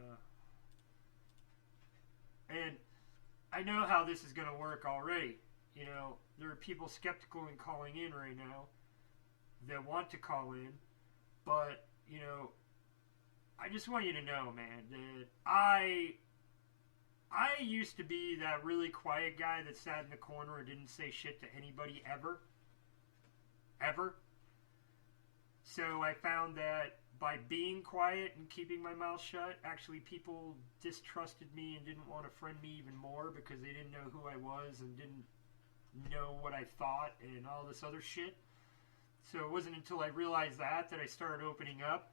I know how this is going to work already. You know, there are people skeptical in calling in right now that want to call in, but, you know, I just want you to know, man, that I used to be that really quiet guy that sat in the corner and didn't say shit to anybody ever. Ever. So I found that by being quiet and keeping my mouth shut, actually people distrusted me and didn't want to friend me even more because they didn't know who I was and didn't know what I thought and all this other shit. So it wasn't until I realized that I started opening up.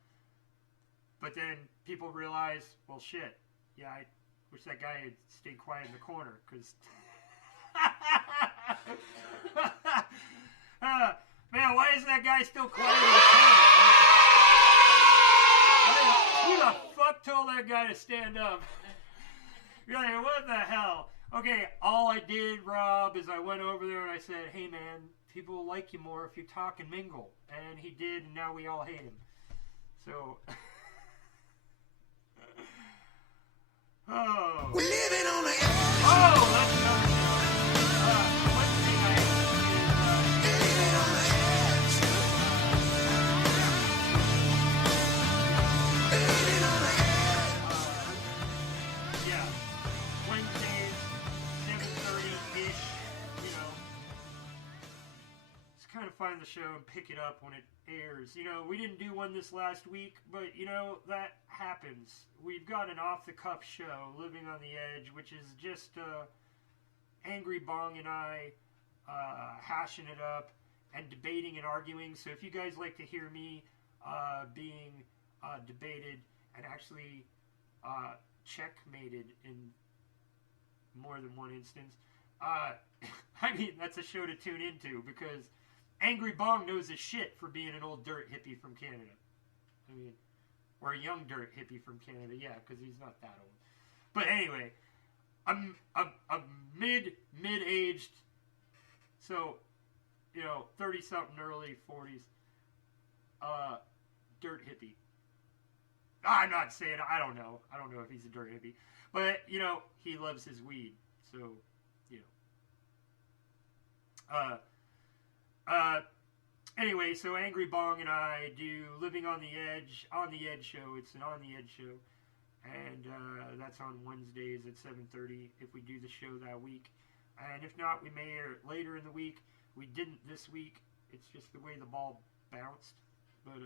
But then people realized, well, shit, yeah, I wish that guy had stayed quiet in the corner, because man, why is that guy still quiet in the corner? Who the fuck told that guy to stand up? You're like, what the hell? Okay, all I did, Rob, is I went over there and I said, hey man, people will like you more if you talk and mingle. And he did, and now we all hate him. So, oh. We're living on the edge. Oh, that's another show. Wednesday night. Living on the edge. Living on the edge. Yeah. Wednesdays, 7:30-ish, you know. Just kind of find the show and pick it up when it airs. You know, we didn't do one this last week, but, you know, that happens. We've got an off-the-cuff show, Living on the Edge, which is just Angry Bong and I hashing it up and debating and arguing. So if you guys like to hear me being debated and actually checkmated in more than one instance, I mean, that's a show to tune into, because Angry Bong knows his shit for being an old dirt hippie from Canada. I mean, or a young dirt hippie from Canada, yeah, because he's not that old. But anyway, I'm a mid-aged, so, you know, 30-something, early 40s, dirt hippie. I'm not saying, I don't know if he's a dirt hippie, but, you know, he loves his weed, so, you know. Anyway, so Angry Bong and I do Living on the Edge show. It's an On the Edge show, and that's on Wednesdays at 7:30 if we do the show that week. And if not, we may air it later in the week. We didn't this week. It's just the way the ball bounced. But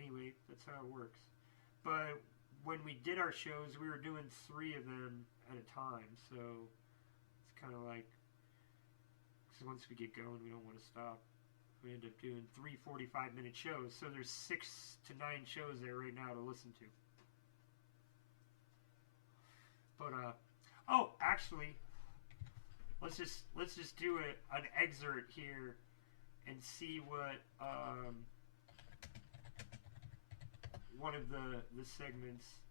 anyway, that's how it works. But when we did our shows, we were doing 3 of them at a time, so it's kind of like, because once we get going, we don't want to stop. We end up doing 3 45-minute shows, so there's 6 to 9 shows there right now to listen to. But oh, actually, let's just do an excerpt here and see what one of the segments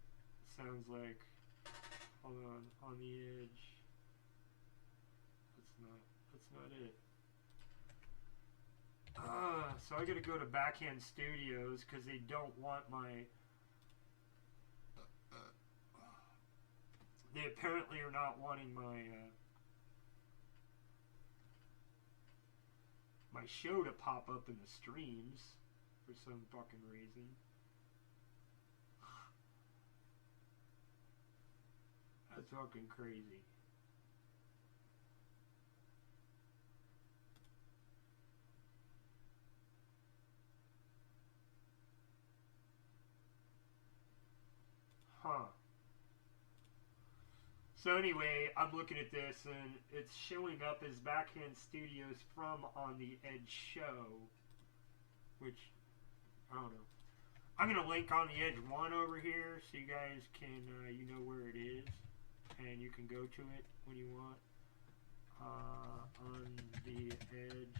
sounds like. Hold on the edge. That's not it. So I gotta go to Backhand Studios because they don't want my. They apparently are not wanting my my show to pop up in the streams for some fucking reason. That's fucking crazy. Huh. So anyway, I'm looking at this, and it's showing up as Backhand Studios from On the Edge show, which, I don't know. I'm going to link On the Edge 1 over here, so you guys can, you know where it is, and you can go to it when you want. On the Edge,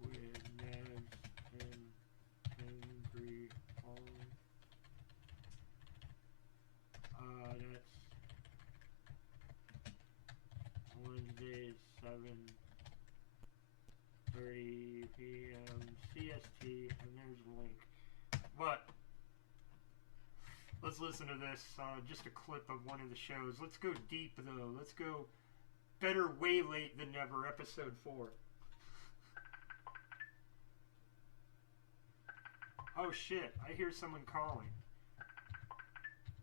with Nabs and Angry Bong. That's Wednesday, 7:30 p.m. CST, and there's the link. But let's listen to this. Just a clip of one of the shows. Let's go deep, though. Let's go Better Way Late Than Never, episode 4. Oh shit! I hear someone calling.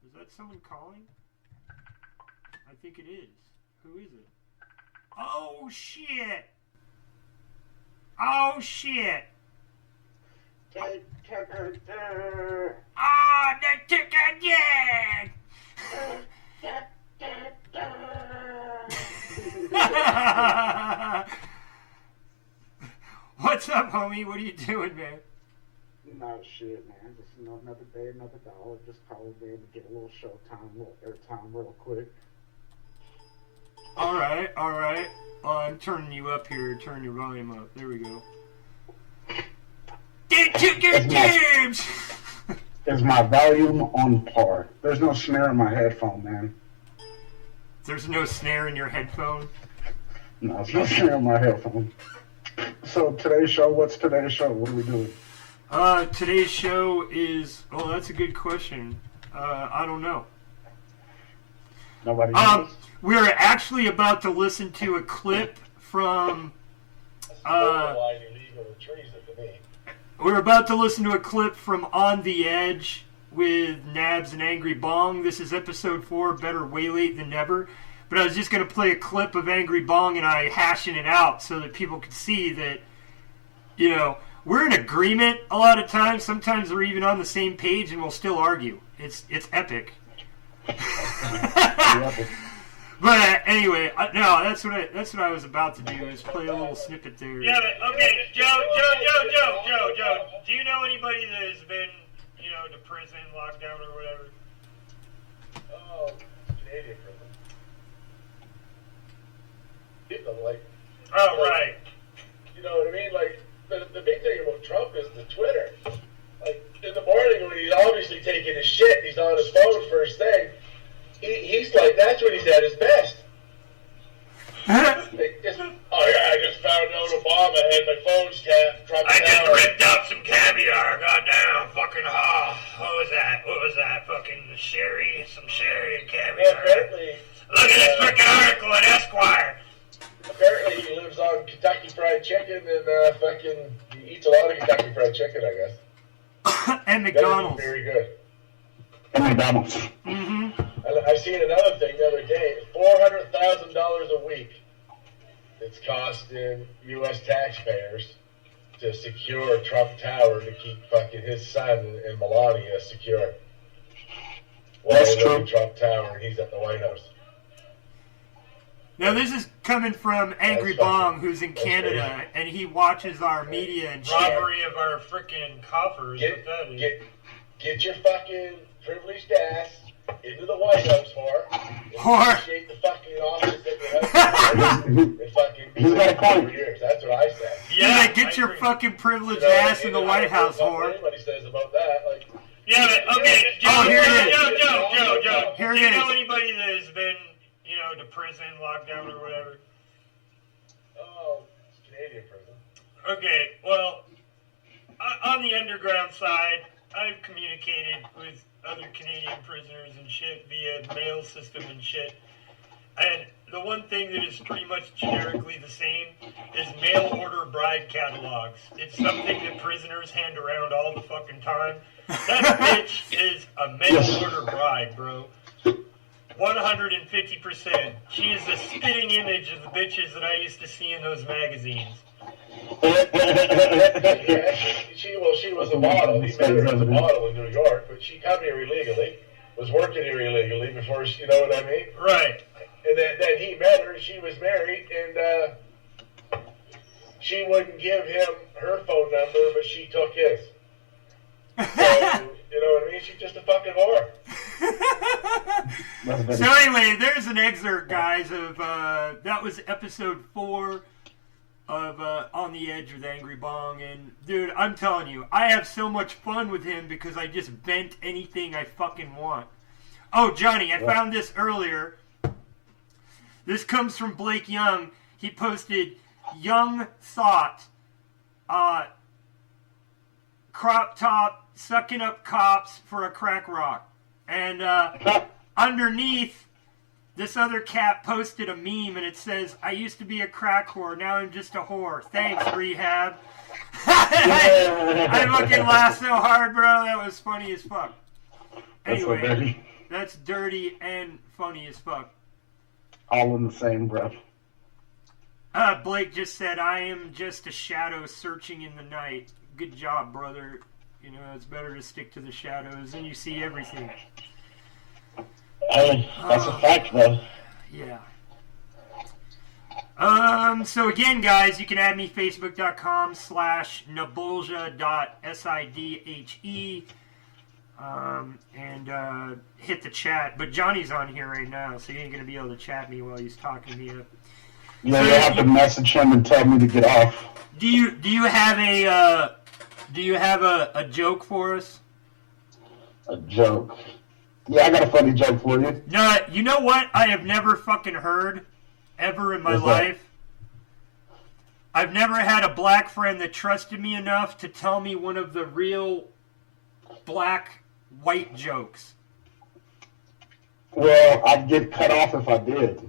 Is that someone calling? I think it is. Who is it? Oh shit! Oh shit! Ah, the ticket, yeah! What's up, homie? What are you doing, man? Not shit, man. Just another day, another dollar. Just call it in to get a little show time, a little airtime real quick. Alright, alright. I'm turning you up here. Turn your volume up. There we go. They took your games! Is my volume on par? There's no snare in my headphone, man. There's no snare in your headphone? No, there's no snare in my headphone. So today's show, what's today's show? What are we doing? Today's show is... Oh, that's a good question. I don't know. Nobody knows? We're actually about to listen to a clip from... We're about to listen to a clip from On the Edge with Nabs and Angry Bong. This is episode 4, Better Way Late Than Never. But I was just going to play a clip of Angry Bong and I hashing it out so that people could see that, you know, we're in agreement a lot of times. Sometimes we're even on the same page and we'll still argue. It's epic. But anyway, no, that's what I was about to do, is play a little snippet there. Yeah, but, okay, Joe. Do you know anybody that has been, you know, to prison, lockdown, or whatever? Oh, Canadian prison. People like. Oh, right. You know what I mean? Like, the big thing about Trump is the Twitter. Like, in the morning when he's obviously taking his shit, he's on his phone first thing. He's like, that's when he's at his best. I just found out Obama had my phone's tapped. I just ripped up some caviar. Goddamn, fucking what was that? Fucking sherry, some sherry and caviar. Well, apparently, look at this freaking article in Esquire. Apparently, he lives on Kentucky Fried Chicken and he eats a lot of Kentucky Fried Chicken, I guess. And McDonald's. Very good. And McDonald's. Mm-hmm. I seen another thing the other day. $400,000 a week it's costing U.S. taxpayers to secure Trump Tower to keep fucking his son and Melania secure. While they live in Trump Tower and he's at the White House. Now this is coming from Angry Bong, who's in Canada, and he watches our media and shit. Robbery of our freaking coffers. Get your fucking privileged ass into the White House, whore. Appreciate the fucking office that you have. And fucking He's got a point. years. That's what I said. Yeah, get your fucking privileged ass in the White House, whore. Anybody says about that, like. Yeah, but okay, Joe. Here it is. Joe. Here it is. Do you know anybody that has been, you know, to prison, lockdown, or whatever? Oh, it's Canadian prison. Okay, well, on the underground side, I've communicated with other Canadian prisoners and shit via mail system and shit. And the one thing that is pretty much generically the same is mail order bride catalogs. It's something that prisoners hand around all the fucking time. That bitch is a mail order bride, bro. 150%. She is the spitting image of the bitches that I used to see in those magazines. Yeah, she was a model. He met her as a model in New York, but she come here illegally, was working here illegally before she, you know what I mean? Right. And then he met her, she was married, and she wouldn't give him her phone number, but she took his. So, you know what I mean? She's just a fucking whore. So anyway, there's an excerpt, guys, of that was episode 4 of On the Edge with Angry Bong, and dude, I'm telling you, I have so much fun with him because I just vent anything I fucking want. Oh, Johnny, I found this earlier. This comes from Blake Young. He posted Young Thought, crop top, sucking up cops for a crack rock. And underneath, this other cat posted a meme, and it says, I used to be a crack whore, now I'm just a whore. Thanks, rehab. I fucking laughed so hard, bro. That was funny as fuck. Anyway, that's dirty and funny as fuck. All in the same breath. Blake just said, I am just a shadow searching in the night. Good job, brother. You know, it's better to stick to the shadows, and you see everything. That's a fact, though. Yeah. So again, guys, you can add me, facebook.com/nabulja.sidhe. And hit the chat. But Johnny's on here right now, so he ain't going to be able to chat me while he's talking to you. Yeah, you have to message him and tell me to get off. Do you have a joke for us? A joke? Yeah, I got a funny joke for you. No, you know what I have never fucking heard ever in my life? I've never had a black friend that trusted me enough to tell me one of the real black-white jokes. Well, I'd get cut off if I did.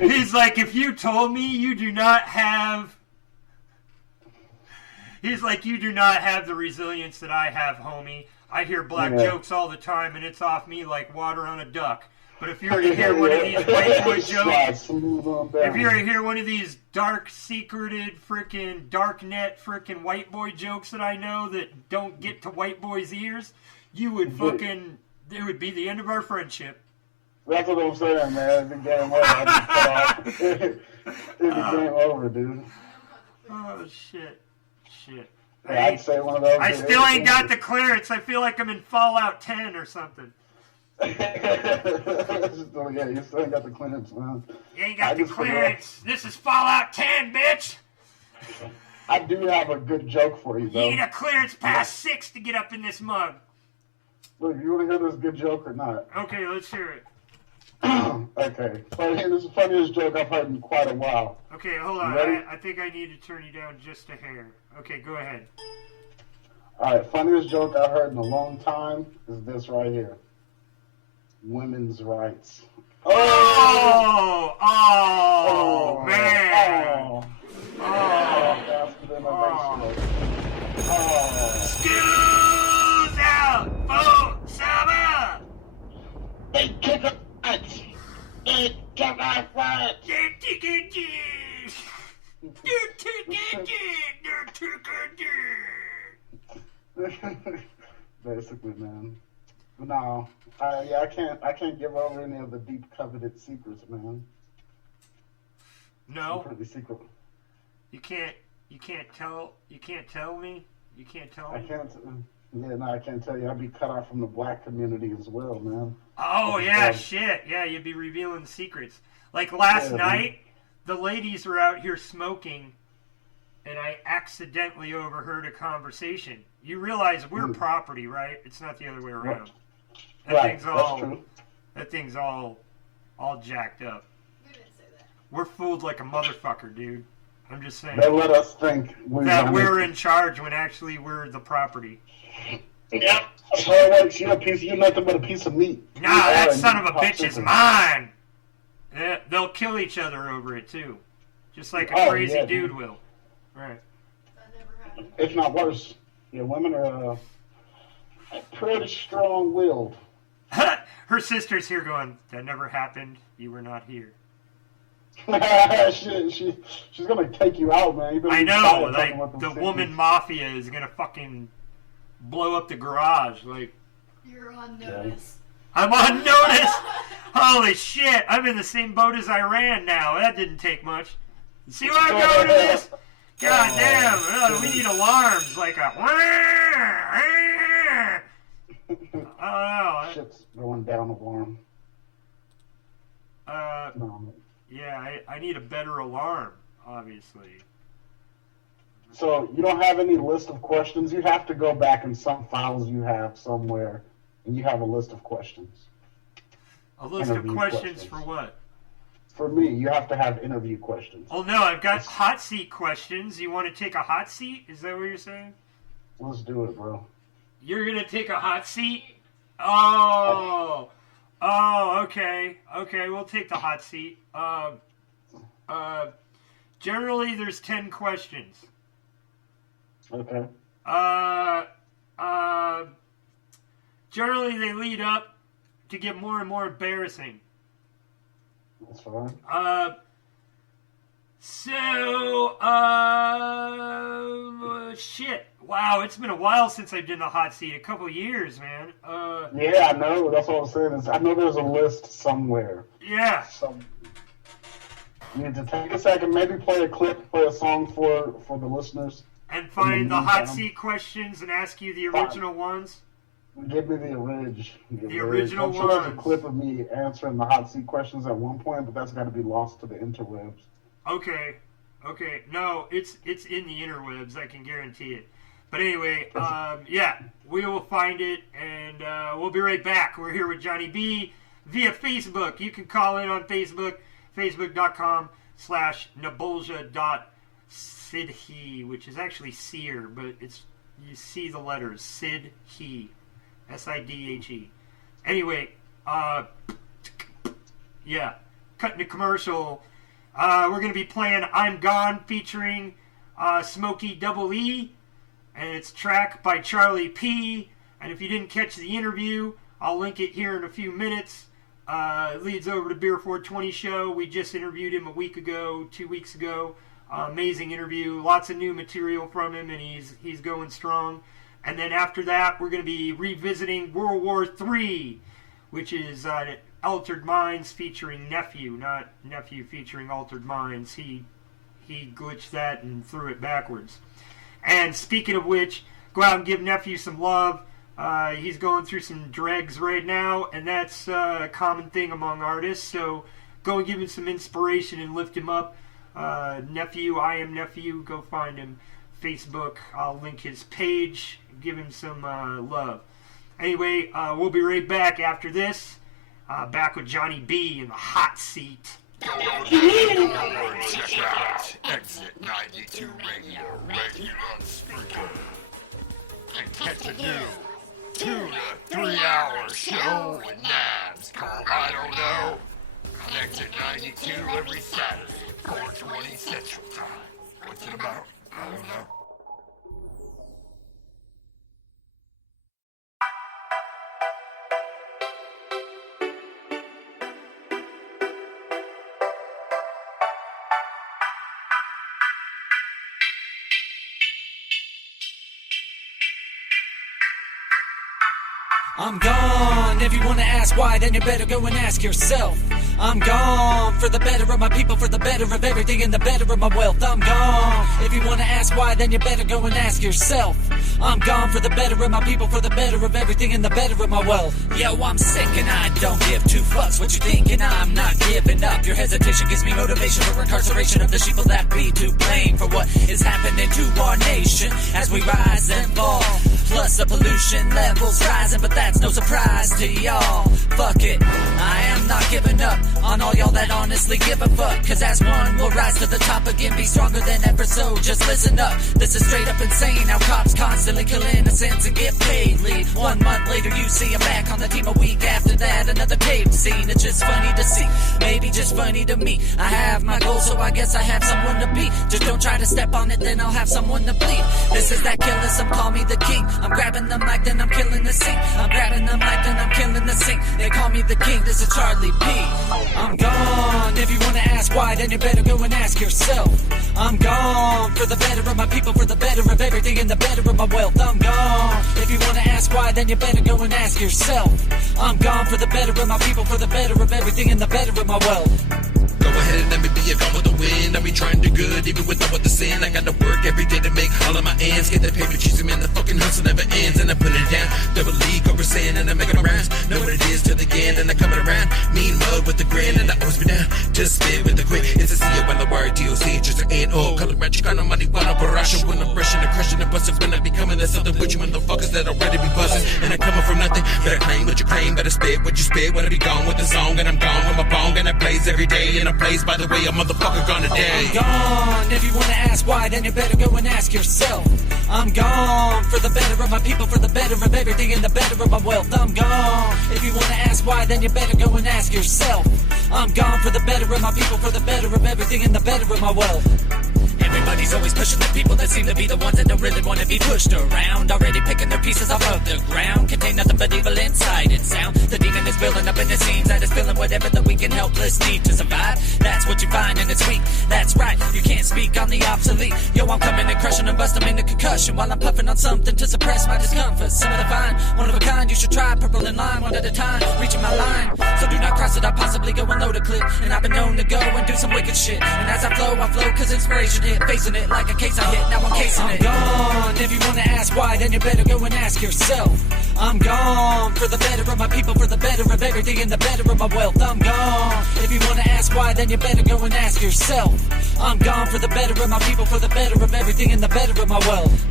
He's like, if you told me you do not have... He's like, you do not have the resilience that I have, homie. I hear black jokes all the time, and it's off me like water on a duck. But if you were to hear one of these white boy jokes, if you were to hear one of these dark, secreted, freaking dark net, freaking white boy jokes that I know that don't get to white boys' ears, you would fucking, it would be the end of our friendship. That's what I'm saying, man. It's game over. It's game over, dude. Oh, shit. Yeah, I'd say one of those. I still ain't got the clearance. I feel like I'm in Fallout 10 or something. Yeah, you still ain't got the clearance, man. You ain't got the clearance. This is Fallout 10, bitch. I do have a good joke for you, though. You need a clearance past 6 to get up in this mug. Look, you want to hear this good joke or not? Okay, let's hear it. Okay. This is the funniest joke I've heard in quite a while. Okay, hold on. I think I need to turn you down just a hair. Okay, go ahead. Alright, funniest joke I've heard in a long time is this right here. Women's rights. Oh, man. Schools out for summer. They kick us. They kick us right. Basically, man. No, I can't give over any of the deep coveted secrets, man. No. Pretty secret. You can't tell me. You can't tell me. I can't. Yeah, no, I can't tell you. I'd be cut off from the black community as well, man. Oh yeah, shit. Yeah, you'd be revealing the secrets. Like last night, the ladies were out here smoking, and I accidentally overheard a conversation. You realize we're property, right? It's not the other way around. That's true. That thing's all jacked up. We didn't say that. We're fooled like a motherfucker, dude. I'm just saying. They let us think we're in charge when actually we're the property. Yeah. So what? You're nothing but a piece of meat. Nah, that son of a bitch is mine. They'll kill each other over it too, just like a crazy dude will. Right. That never happened. If not worse. Yeah, women are pretty strong-willed. Her sister's here going, that never happened. You were not here. She's gonna take you out, man. I know, like, the woman mafia is gonna fucking blow up the garage. Like, you're on notice. I'm on notice? Holy shit, I'm in the same boat as Iran now. That didn't take much. See where I'm going to this? God damn, we need alarms, like a... Shit's going down alarm. Yeah, I need a better alarm, obviously. So, you don't have any list of questions? You have to go back in some files you have somewhere, and you have a list of questions. A list of questions for what? For me, you have to have interview questions. Oh, no, I've got hot seat questions. You want to take a hot seat? Is that what you're saying? Let's do it, bro. You're going to take a hot seat? Oh, okay. Okay, we'll take the hot seat. Generally, there's 10 questions. Okay. Generally, they lead up to get more and more embarrassing. That's fine. Shit. Wow, it's been a while since I've done the hot seat. A couple years, man. Yeah, I know. That's what I'm saying. I know there's a list somewhere. Yeah. You need to take a second, maybe play a clip, play a song for the listeners. And find the hot seat questions and ask you the original ones? Give me the original. The original ones. I'm sure there's a clip of me answering the hot seat questions at one point, but that's got to be lost to the interwebs. Okay. No, it's in the interwebs. I can guarantee it. But anyway, yeah, we will find it, and we'll be right back. We're here with Johnny B via Facebook. You can call in on Facebook, facebook.com/Nabulja.Sidhe, which is actually Seer, but you see the letters Sidhe, S-I-D-H-E. Anyway, yeah, cutting to commercial. We're going to be playing I'm Gone featuring Smokey Double E, and it's track by Charlie P. And if you didn't catch the interview, I'll link it here in a few minutes. It leads over to Beer 420 show. We just interviewed him 2 weeks ago. Amazing interview. Lots of new material from him, and he's going strong. And then after that, we're going to be revisiting World War III, which is Altered Minds featuring Nephew, not Nephew featuring Altered Minds. He glitched that and threw it backwards. And speaking of which, go out and give Nephew some love. He's going through some dregs right now, and that's a common thing among artists. So go and give him some inspiration and lift him up. Nephew, I am Nephew. Go find him. Facebook. I'll link his page. Give him some love. Anyway, we'll be right back after this. Back with Johnny B in the hot seat. Check out Exit 92 Radio right here on Spreaker. And catch a new 2 to 3 hour show with Nabs called I Don't Know on Exit 92 every Saturday, 4:20 Central Time. What's it about? I don't know. I'm gone. If you wanna ask why, then you better go and ask yourself. I'm gone for the better of my people, for the better of everything, and the better of my wealth. I'm gone. If you wanna ask why, then you better go and ask yourself. I'm gone for the better of my people, for the better of everything, and the better of my wealth. Yo, I'm sick and I don't give two fucks what you think, and I'm not giving up. Your hesitation gives me motivation for incarceration of the sheeple that be to blame for what is happening to our nation as we rise and fall. Plus the pollution levels rising, but that's no surprise to y'all. Fuck it, I am not giving up on all y'all that honestly give a fuck. Cause as one, we'll rise to the top again, be stronger than ever, so just listen up. This is straight up insane, how cops constantly kill innocents and get paid. Leave 1 month later, you see them back on the team. A week after that, another tape scene. It's just funny to see, maybe just funny to me. I have my goal, so I guess I have someone to be. Just don't try to step on it, then I'll have someone to bleed. This is that killer, some call me the king. I'm grabbing the mic, then I'm killing the scene. I'm grabbing the mic, then I'm killing the scene. They call me the king, this is Charlie P. I'm gone. If you wanna ask why, then you better go and ask yourself. I'm gone for the better of my people, for the better of everything, and the better of my wealth. I'm gone. If you wanna ask why, then you better go and ask yourself. I'm gone for the better of my people, for the better of everything, and the better of my wealth. Go ahead and let me be a gone with the wind. I be trying to do good, even without the sin. I gotta work every day to make all of my ends. Get that paper cheesy, man, the fucking hustle never ends. And I put it down, double league over sin, and I make it around. Know what it is till the end, and I come around. Mean mug with the grin, and I always be down. Just spit with the grit. It's a C when the word DOC, just an N-O. Color red, Chicano, marijuana, barasha. When I'm brushing and crushing and busting, when I be coming to something with you motherfuckers that already be buzzing. And I coming from nothing, better claim what you claim, better spit what you spit. When I be gone with the song, and I'm gone with my bong, and I plays every day, and I plays by the way a motherfucker gone today. I'm gone. If you wanna ask why, then you better go and ask yourself. I'm gone for the better of my people, for the better of everything, and the better of my wealth. I'm gone. If you wanna ask why, then you better go and ask yourself. I'm gone for the better of my people, for the better of everything, and the better of my wealth. Everybody's always pushing the people that seem to be the ones that don't really want to be pushed around. Already picking their pieces off of the ground. Contain nothing but evil inside its sound. The demon is building up in the scenes that is filling whatever the weak and helpless need to survive. That's what you find in its weak. That's right, you can't speak on the obsolete. Yo, I'm coming and crushing and busting into concussion while I'm puffing on something to suppress my discomfort. Some of the fine, one of a kind, you should try. Purple in line, one at a time, reaching my line. So do not cross it, I'll possibly go and load a clip. And I've been known to go and do some wicked shit. And as I flow cause inspiration hit. Facing it like a case I hit, now I'm casing it. I'm gone. If you wanna ask why, then you better go and ask yourself. I'm gone for the better of my people, for the better of everything, and the better of my wealth. I'm gone. If you wanna ask why, then you better go and ask yourself. I'm gone for the better of my people, for the better of everything, and the better of my wealth.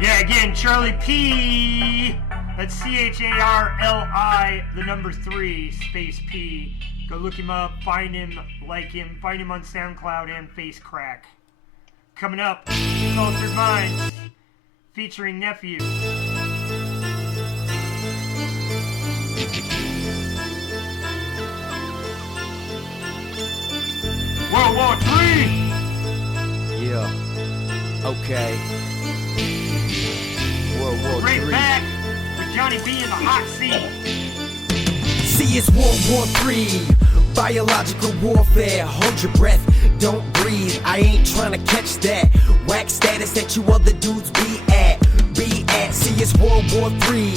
Yeah, again, Charlie P. That's CHARLI, the number 3, space P. Go look him up, find him, like him, find him on SoundCloud and Face Crack. Coming up, Altered Minds, featuring Nephew. World War III! Yeah. Okay. World War Right III. back with Johnny B in the hot seat. See, it's World War III, biological warfare. Hold your breath, don't breathe. I ain't trying to catch that whack status that you other dudes be at. See, it's World War III,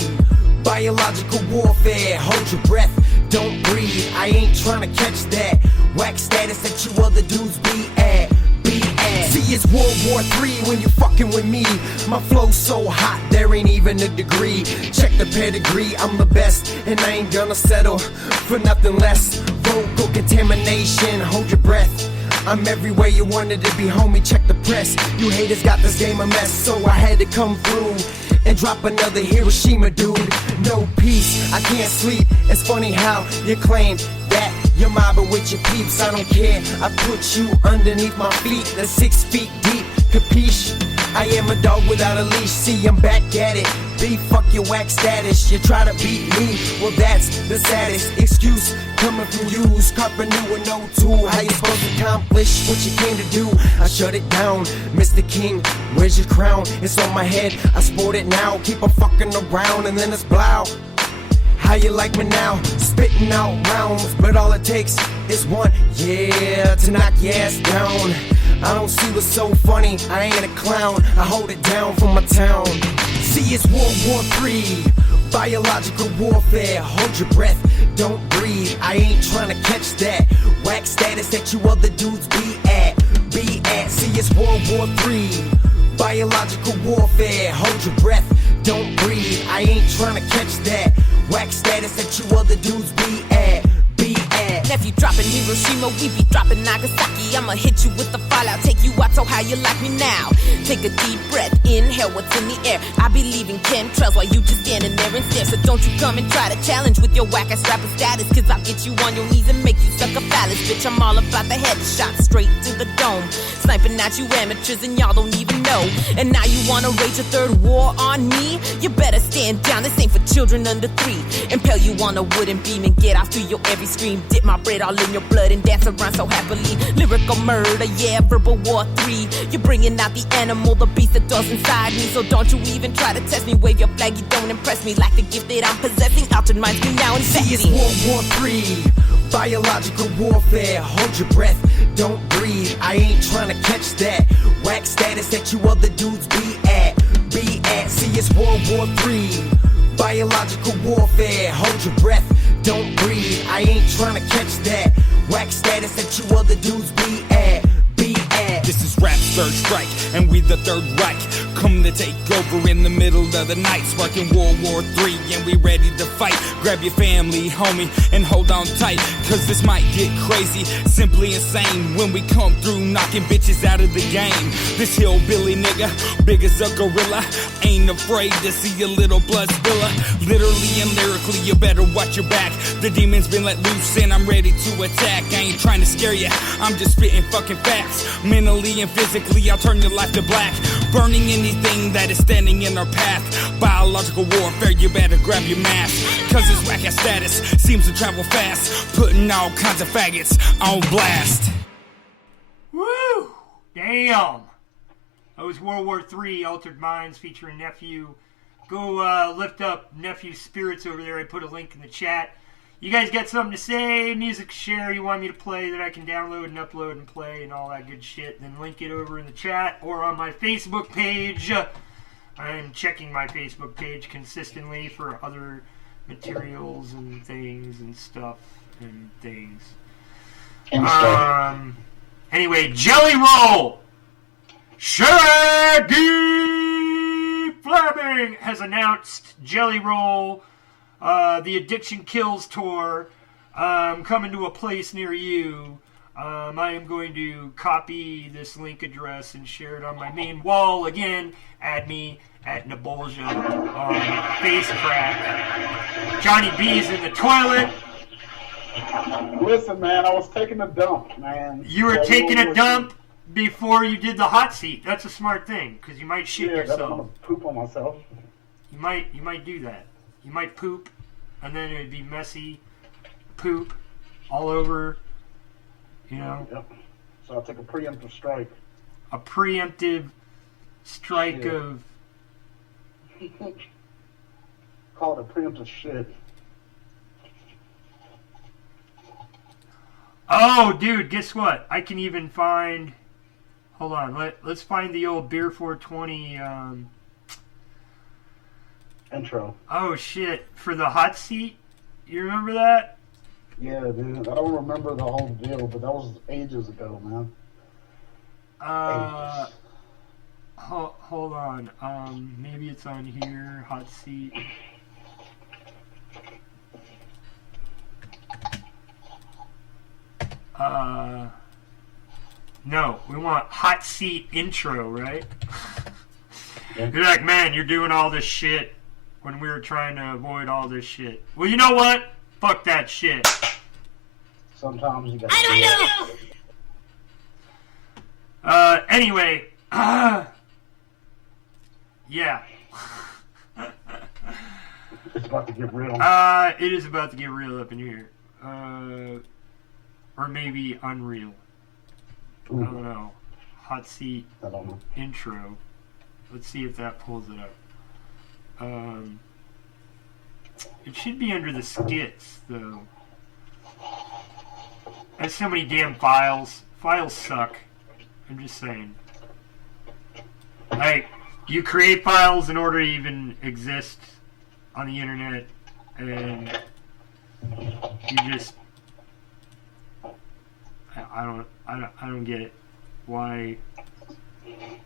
biological warfare. Hold your breath, don't breathe. I ain't trying to catch that whack status that you other dudes be at. See, it's World War III when you fucking with me. My flow's so hot, there ain't even a degree. Check the pedigree, I'm the best, and I ain't gonna settle for nothing less. Vocal contamination, hold your breath. I'm everywhere you wanted to be, homie, check the press. You haters got this game a mess, so I had to come through and drop another Hiroshima, dude. No peace, I can't sleep. It's funny how you claim that you're mobbing with your peeps. I don't care, I put you underneath my feet. That's 6 feet deep, capiche? I am a dog without a leash. See, I'm back at it. B, fuck your whack status. You try to beat me, well that's the saddest excuse coming from you. Carpenter with no tool. How you supposed to accomplish what you came to do? I shut it down, Mr. King, where's your crown? It's on my head, I sport it now. Keep on fucking around and then it's blow. How you like me now? Spitting out rounds, but all it takes is one, yeah, to knock your ass down. I don't see what's so funny, I ain't a clown. I hold it down for my town. See, it's World War III, biological warfare. Hold your breath, don't breathe. I ain't trying to catch that whack status that you other dudes be at. See, it's World War III, biological warfare. Hold your breath, don't breathe. I ain't trying to catch that whack status that you other dudes be at. Nephew dropping Hiroshima, we be dropping Nagasaki. I'ma hit you with the fallout, take you out, so how you like me now? Take a deep breath, inhale what's in the air. I be leaving chemtrails while you just standing there and stare. So don't you come and try to challenge with your whack-ass rapper status, cause I'll get you on your knees and make you suck a phallus. But bitch, I'm all about the headshot straight to the dome. Sniping at you amateurs and y'all don't even know. And now you wanna rage a third war on me? You better stand down, this ain't for children under 3. Impale you on a wooden beam and get off to your every scream. Dip my bread all in your blood and dance around so happily. Lyrical murder, yeah, verbal war 3. You're bringing out the animal, the beast that dwells inside me. So don't you even try to test me. Wave your flag, you don't impress me. Like the gift that I'm possessing, altered minds me now infecting. See, it's World War III, biological warfare. Hold your breath, don't breathe. I ain't trying to catch that whack status that you other dudes be at. See, it's World War III, biological warfare. Hold your breath, don't breathe. I ain't trying to catch that whack status that you other dudes be at. This is Rap Third Strike, and we the Third Reich. Come to take over in the middle of the night. Sparking World War III, and we ready to fight. Grab your family, homie, and hold on tight. Cause this might get crazy, simply insane. When we come through knocking bitches out of the game. This hillbilly nigga, big as a gorilla. Ain't afraid to see a little blood spiller. Literally and lyrically, you better watch your back. The demon's been let loose and I'm ready to attack. I ain't trying to scare ya, I'm just spitting fucking facts. Mentally and physically, I'll turn your life to black. Burning anything that is standing in our path. Biological warfare, you better grab your mask. Cause this whack-ass status seems to travel fast. Putting all kinds of faggots on blast. Woo! Damn! That was World War III, Altered Minds, featuring Nephew. Go lift up Nephew's spirits over there. I put a link in the chat. You guys got something to say, music share you want me to play that I can download and upload and play and all that good shit, then link it over in the chat or on my Facebook page. I'm checking my Facebook page consistently for other materials and things and stuff and things. Anyway, Jelly Roll! Shaggy Fleming has announced Jelly Roll, the Addiction Kills tour, coming to a place near you. I am going to copy this link address and share it on my main wall. Again, add me at Nabolja on Facecrack. Johnny B's in the toilet. Listen, man, I was taking a dump, man. You were taking a dump before you did the hot seat. That's a smart thing, because you might shit yourself. I'm gonna poop on myself. You might do that. You might poop, and then it'd be messy poop all over, you know. Yep. So I'll take a preemptive strike. A preemptive strike of... Call it a preemptive shit. Oh, dude, guess what? I can even find... Hold on, let's find the old Beer 420... intro. Oh, shit. For the hot seat? You remember that? Yeah, dude. I don't remember the whole deal, but that was ages ago, man. Hold on. Maybe it's on here. Hot seat. No, we want hot seat intro, right? You're like, man, you're doing all this shit when we were trying to avoid all this shit. Well, you know what? Fuck that shit. Sometimes you gotta... I don't know! Anyway. Yeah. It's about to get real. It is about to get real up in here. Or maybe unreal. Ooh. I don't know. Hot seat I don't know. intro. Let's see if that pulls it up. It should be under the skits, though. There's so many damn files. Files suck. I'm just saying. Like, you create files in order to even exist on the internet, and you just... I don't get it. Why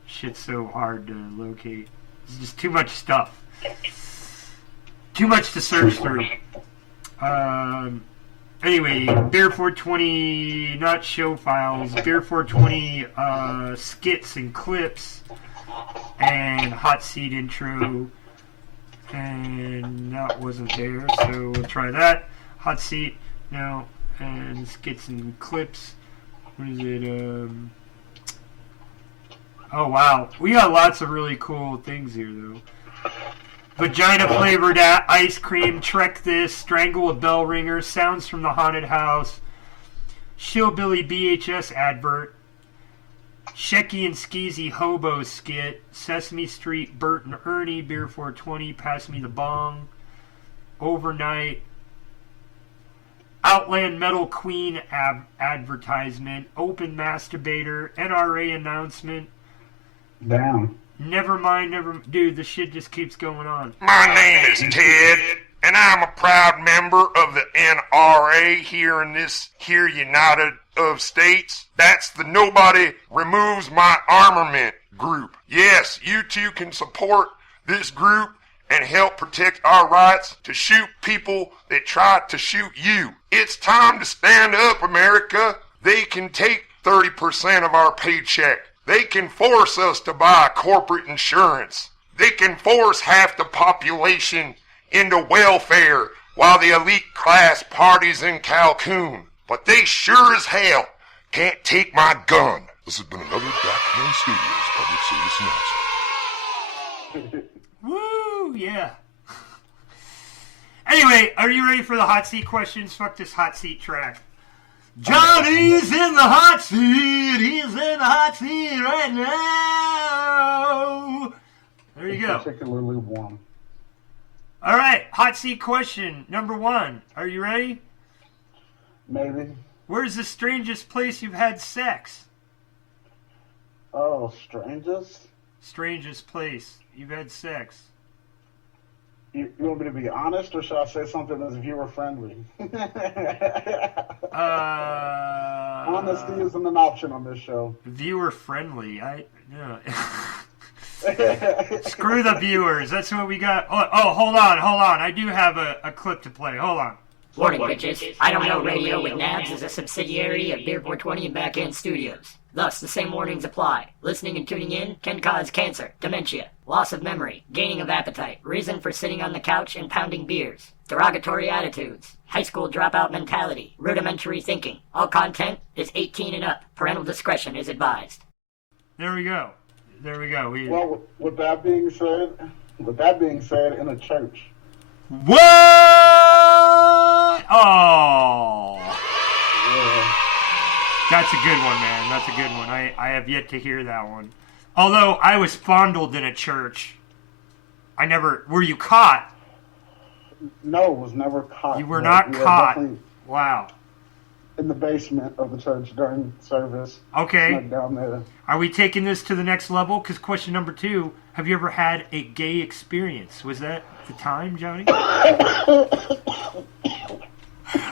shit's so hard to locate. It's just too much stuff. Too much to search through. Anyway, Beer 420, not show files, Beer 420 skits and clips, and hot seat intro, and that wasn't there, so we'll try that. Hot seat, no, And let's get some clips. What is it? Oh, wow. We got lots of really cool things here, though. Vagina-flavored ice cream, Trek This, Strangle a Bell Ringer, Sounds from the Haunted House, Shillbilly BHS advert, Shecky and Skeezy Hobo skit, Sesame Street, Bert and Ernie, Beer 420, Pass Me the Bong, Overnight, Outland Metal Queen advertisement, Open Masturbator, NRA announcement. Damn. Never mind, dude, the shit just keeps going on. My name is Ted, and I'm a proud member of the NRA here in this here United of States. That's the Nobody Removes My Armament group. Yes, you too can support this group and help protect our rights to shoot people that try to shoot you. It's time to stand up, America. They can take 30% of our paycheck. They can force us to buy corporate insurance. They can force half the population into welfare while the elite class parties in Cancun. But they sure as hell can't take my gun. This has been another Backhand Studios public service announcement. Woo, yeah. Anyway, are you ready for the hot seat questions? Fuck this hot seat track. Johnny's in the hot seat. He's in the hot seat right now. There you go. Particularly warm. All right, hot seat question number 1. Are you ready? Maybe. Where's the strangest place you've had sex? Oh, strangest? Strangest place you've had sex. You want me to be honest, or should I say something that's viewer friendly? Honesty isn't an option on this show. Viewer friendly. Screw the viewers. That's what we got. Oh, hold on. I do have a clip to play. Hold on. Warning, bitches. I Don't Know Radio with Nabs is a subsidiary of Beer 420 and Backhand Studios. Thus, the same warnings apply. Listening and tuning in can cause cancer, dementia, loss of memory, gaining of appetite, reason for sitting on the couch and pounding beers, derogatory attitudes, high school dropout mentality, rudimentary thinking. All content is 18 and up. Parental discretion is advised. There we go. Well, with that being said, in a church. What? Oh. Yeah. That's a good one, man. That's a good one. I have yet to hear that one. Although I was fondled in a church. Were you caught? No, was never caught. You were not caught. Wow. In the basement of the church during service. Okay. Snuck down there. Are we taking this to the next level? Because question number 2, have you ever had a gay experience? Was that the time, Johnny?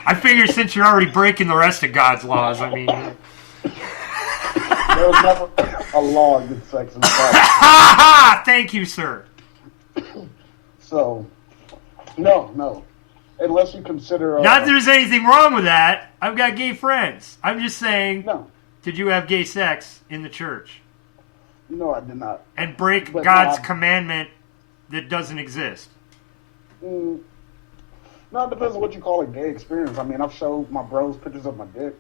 I figure since you're already breaking the rest of God's laws, I mean... There was never a law against sex in the Bible. Thank you, sir. So, no. Unless you consider... Not that there's anything wrong with that. I've got gay friends. I'm just saying... No. Did you have gay sex in the church? No, I did not. And break God's commandment that doesn't exist? No, it depends on what you call a gay experience. I mean, I've showed my bros pictures of my dick.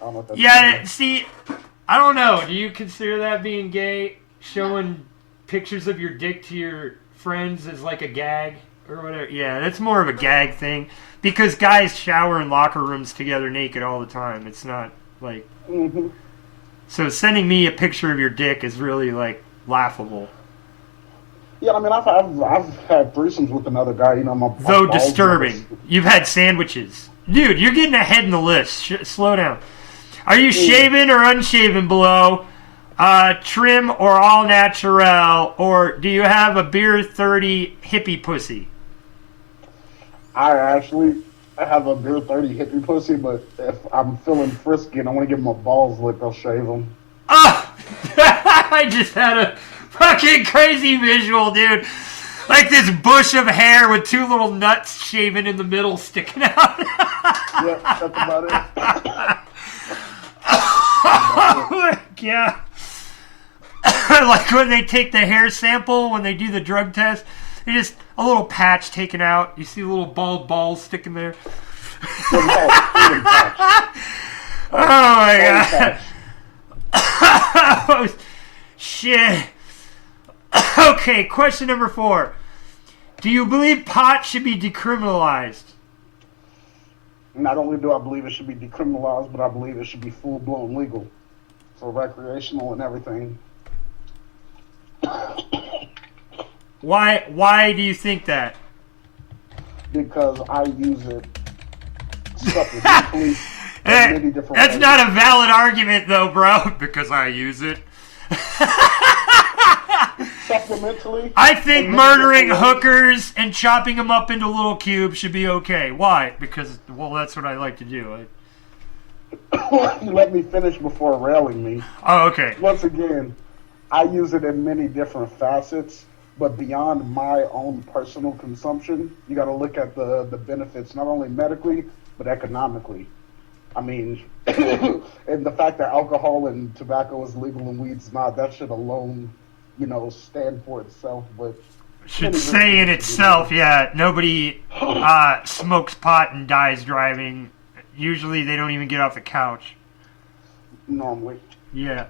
I don't know if that's yeah, see, I don't know. Do you consider that being gay? Showing pictures of your dick to your friends as like a gag or whatever? Yeah, that's more of a gag thing. Because guys shower in locker rooms together naked all the time. It's not like... Mm-hmm. So sending me a picture of your dick is really like laughable. Yeah, I mean, I've had threesomes with another guy, you know. Though disturbing. You've had sandwiches. Dude, you're getting ahead in the list. Slow down. Are you shaven or unshaven below? Trim or all natural? Or do you have a beer 30 hippie pussy? I have a beer 30 hippie pussy, but if I'm feeling frisky and I want to give my balls licked, I'll shave them. Oh! I just had a fucking crazy visual, dude. Like this bush of hair with 2 little nuts shaven in the middle sticking out. Yeah, that's about it. Oh my God. Like when they take the hair sample, when they do the drug test, they just a little patch taken out. You see little bald balls sticking there. Oh my god. Shit. Okay, question number 4. Do you believe pot should be decriminalized? Not only do I believe it should be decriminalized, but I believe it should be full-blown legal. So recreational and everything. Why do you think that? Because I use it supplementally in many different That's ways. not a valid argument though, bro. Because I use it. Supplementally? I think murdering hookers and chopping them up into little cubes should be okay. Why? Because, well, that's what I like to do. You let me finish before railing me. Oh, okay. Once again, I use it in many different facets, but beyond my own personal consumption, you got to look at the benefits, not only medically, but economically. I mean, and the fact that alcohol and tobacco is legal and weed's not, that should alone, stand for itself. But should say in itself, yeah, nobody smokes pot and dies driving. Usually they don't even get off the couch. Normally. Yeah.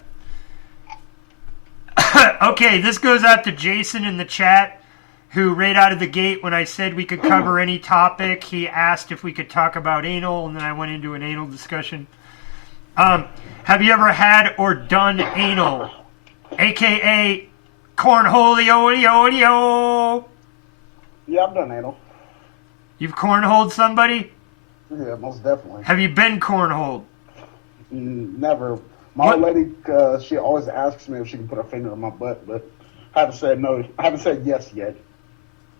Okay, this goes out to Jason in the chat, who right out of the gate, when I said we could cover any topic, he asked if we could talk about anal, and then I went into an anal discussion. Have you ever had or done anal? AKA cornholio. Yeah, I've done anal. You've cornholed somebody? Yeah, most definitely. Have you been cornholed? Never. My old lady, she always asks me if she can put her finger in my butt, but I haven't said no. I haven't said yes yet.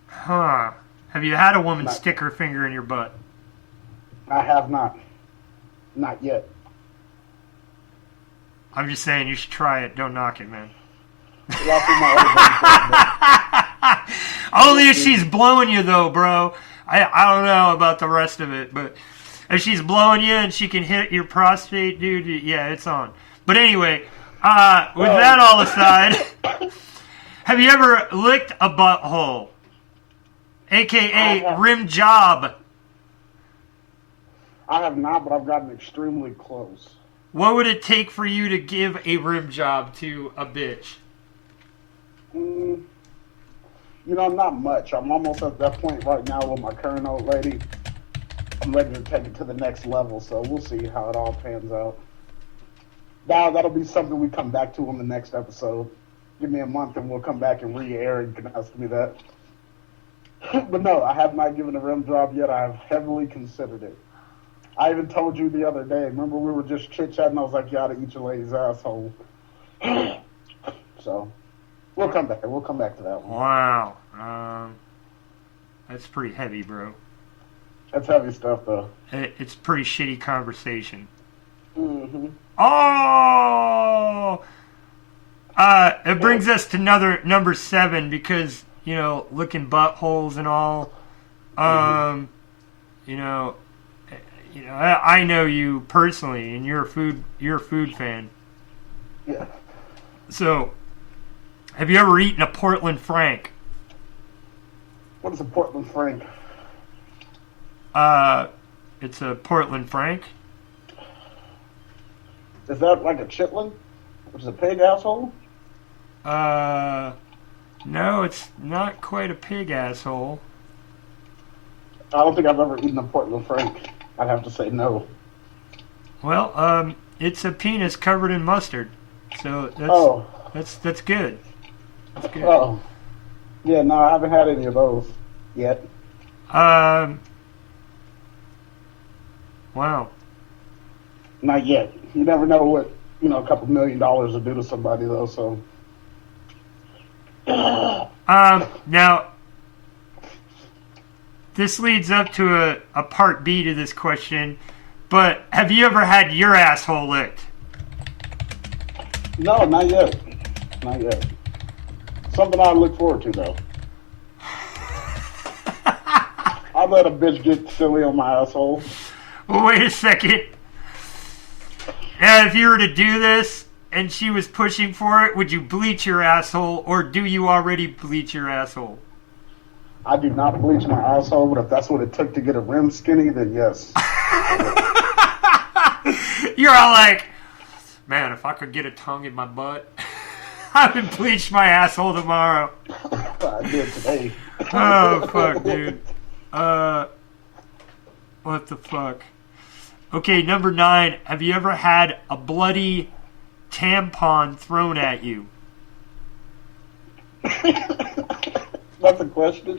Huh. Have you had a woman stick her finger in your butt? I have not. Not yet. I'm just saying you should try it. Don't knock it, man. Only if she's blowing you, though, bro. I don't know about the rest of it, but if she's blowing you and she can hit your prostate, dude, yeah, it's on. But anyway, with that all aside, have you ever licked a butthole? AKA rim job. I have not, but I've gotten extremely close. What would it take for you to give a rim job to a bitch? Not much. I'm almost at that point right now with my current old lady. I'm ready to take it to the next level, so we'll see how it all pans out. Now, that'll be something we come back to in the next episode. Give me a month and we'll come back and re-air and you can ask me that. But no, I have not given a rim job yet. I have heavily considered it. I even told you the other day, remember we were just chit-chatting, I was like, you ought to eat your lady's asshole. So, we'll come back. We'll come back to that one. Wow. That's pretty heavy, bro. That's heavy stuff, though. It's pretty shitty conversation. Mm-hmm. Oh! It brings us to number 7 because, looking buttholes and all. I know you personally, and you're a food fan. Yeah. So, have you ever eaten a Portland Frank? What is a Portland Frank? It's a Portland Frank. Is that like a chitlin? Which is a pig asshole? No, it's not quite a pig asshole. I don't think I've ever eaten a Portland Frank. I'd have to say no. Well, it's a penis covered in mustard. So that's good. That's good. Oh. Yeah, no, I haven't had any of those yet. Wow. Not yet. You never know what, a couple $1 million will do to somebody, though, so. Now, this leads up to a part B to this question, but have you ever had your asshole licked? No, not yet. Not yet. Something I look forward to, though. I'll let a bitch get silly on my asshole. Well, wait a second. Now, if you were to do this and she was pushing for it, would you bleach your asshole, or do you already bleach your asshole? I do not bleach my asshole, but if that's what it took to get a rim skinny, then yes. You're all like, man, if I could get a tongue in my butt, I would bleach my asshole tomorrow. I did today. Oh, fuck, dude. What the fuck? Okay, number 9. Have you ever had a bloody tampon thrown at you? That's a question.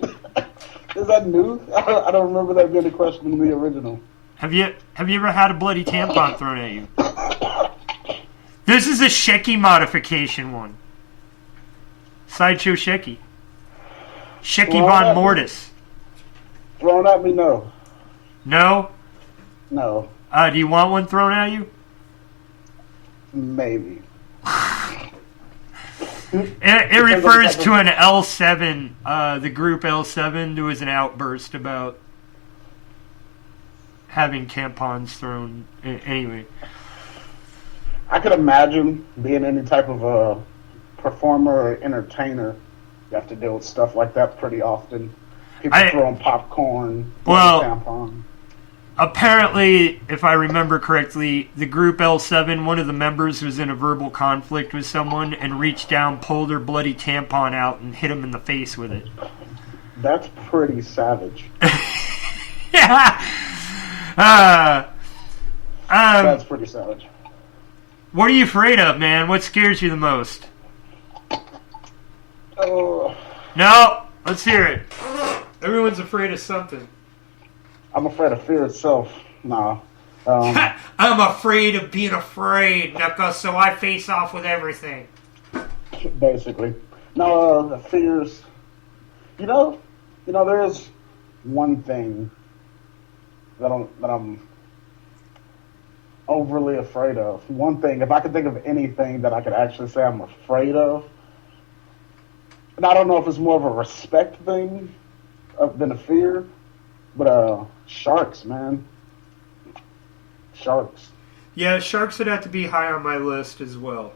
Is that new? I don't remember that being a question in the original. Have you ever had a bloody tampon thrown at you? This is a Shecky modification one. Sideshow Shecky. Shecky Von Mortis. Thrown at me, no. No? No. Do you want one thrown at you? Maybe. It refers to an L7, the group L7. There was an outburst about having tampons thrown. Anyway. I could imagine being any type of a performer or entertainer. You have to deal with stuff like that pretty often. People throwing popcorn, tampon. Apparently, if I remember correctly, the group L7, one of the members was in a verbal conflict with someone and reached down, pulled her bloody tampon out, and hit him in the face with it. That's pretty savage. Yeah. That's pretty savage. What are you afraid of, man? What scares you the most? No, let's hear it. Everyone's afraid of something. I'm afraid of fear itself. Nah. I'm afraid of being afraid, Knuckles, so I face off with everything. Basically. No, the fears. You know, there's one thing that I'm overly afraid of. One thing, if I could think of anything that I could actually say I'm afraid of, and I don't know if it's more of a respect thing than a fear, but sharks, man. Sharks. Yeah, sharks would have to be high on my list as well.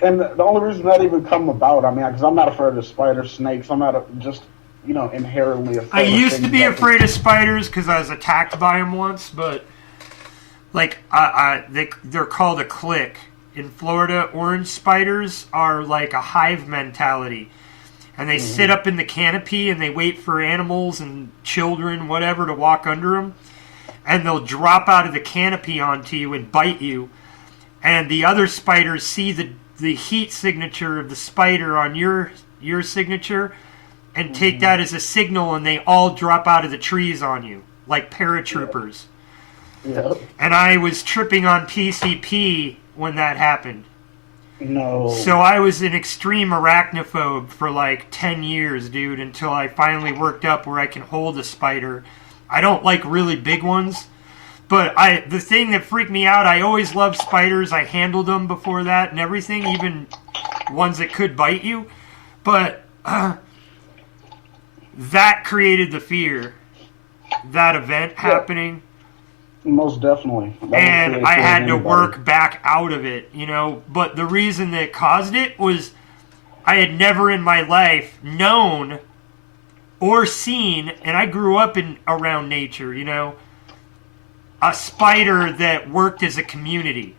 And the only reason that even come about, I mean, because I'm not afraid of spiders, snakes. I'm not inherently afraid. I used to be afraid of spiders because I was attacked by them once, but like they're called a clique. In Florida, orange spiders are like a hive mentality. And they sit up in the canopy and they wait for animals and children, whatever, to walk under them. And they'll drop out of the canopy onto you and bite you. And the other spiders see the heat signature of the spider on your signature and take that as a signal, and they all drop out of the trees on you, like paratroopers. Yeah. And I was tripping on PCP when that happened. No. So I was an extreme arachnophobe for like 10 years, dude, until I finally worked up where I can hold a spider. I don't like really big ones, but the thing that freaked me out, I always loved spiders. I handled them before that and everything, even ones that could bite you. But that created the fear, that event happening. Most definitely. And I had to work back out of it, But the reason that caused it was I had never in my life known or seen, and I grew up around nature, a spider that worked as a community.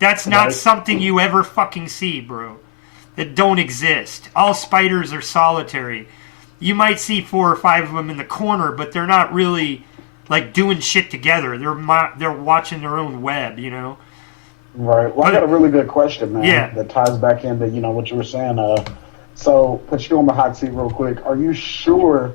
That's not something you ever fucking see, bro. That don't exist. All spiders are solitary. You might see 4 or 5 of them in the corner, but they're not really like doing shit together. They're watching their own web, Right. Well, I got a really good question, man. Yeah. That ties back into what you were saying. So put you on the hot seat real quick. Are you sure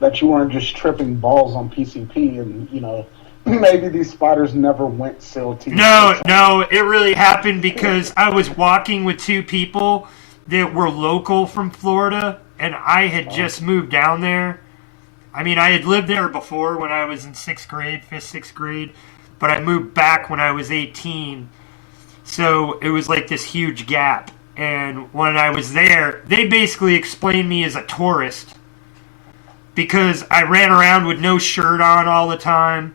that you weren't just tripping balls on PCP and maybe these spiders never went silty? No, it really happened because I was walking with 2 people that were local from Florida, and I had just moved down there. I mean, I had lived there before when I was in 6th grade, 5th, 6th grade, but I moved back when I was 18. So it was like this huge gap. And when I was there, they basically explained me as a tourist because I ran around with no shirt on all the time,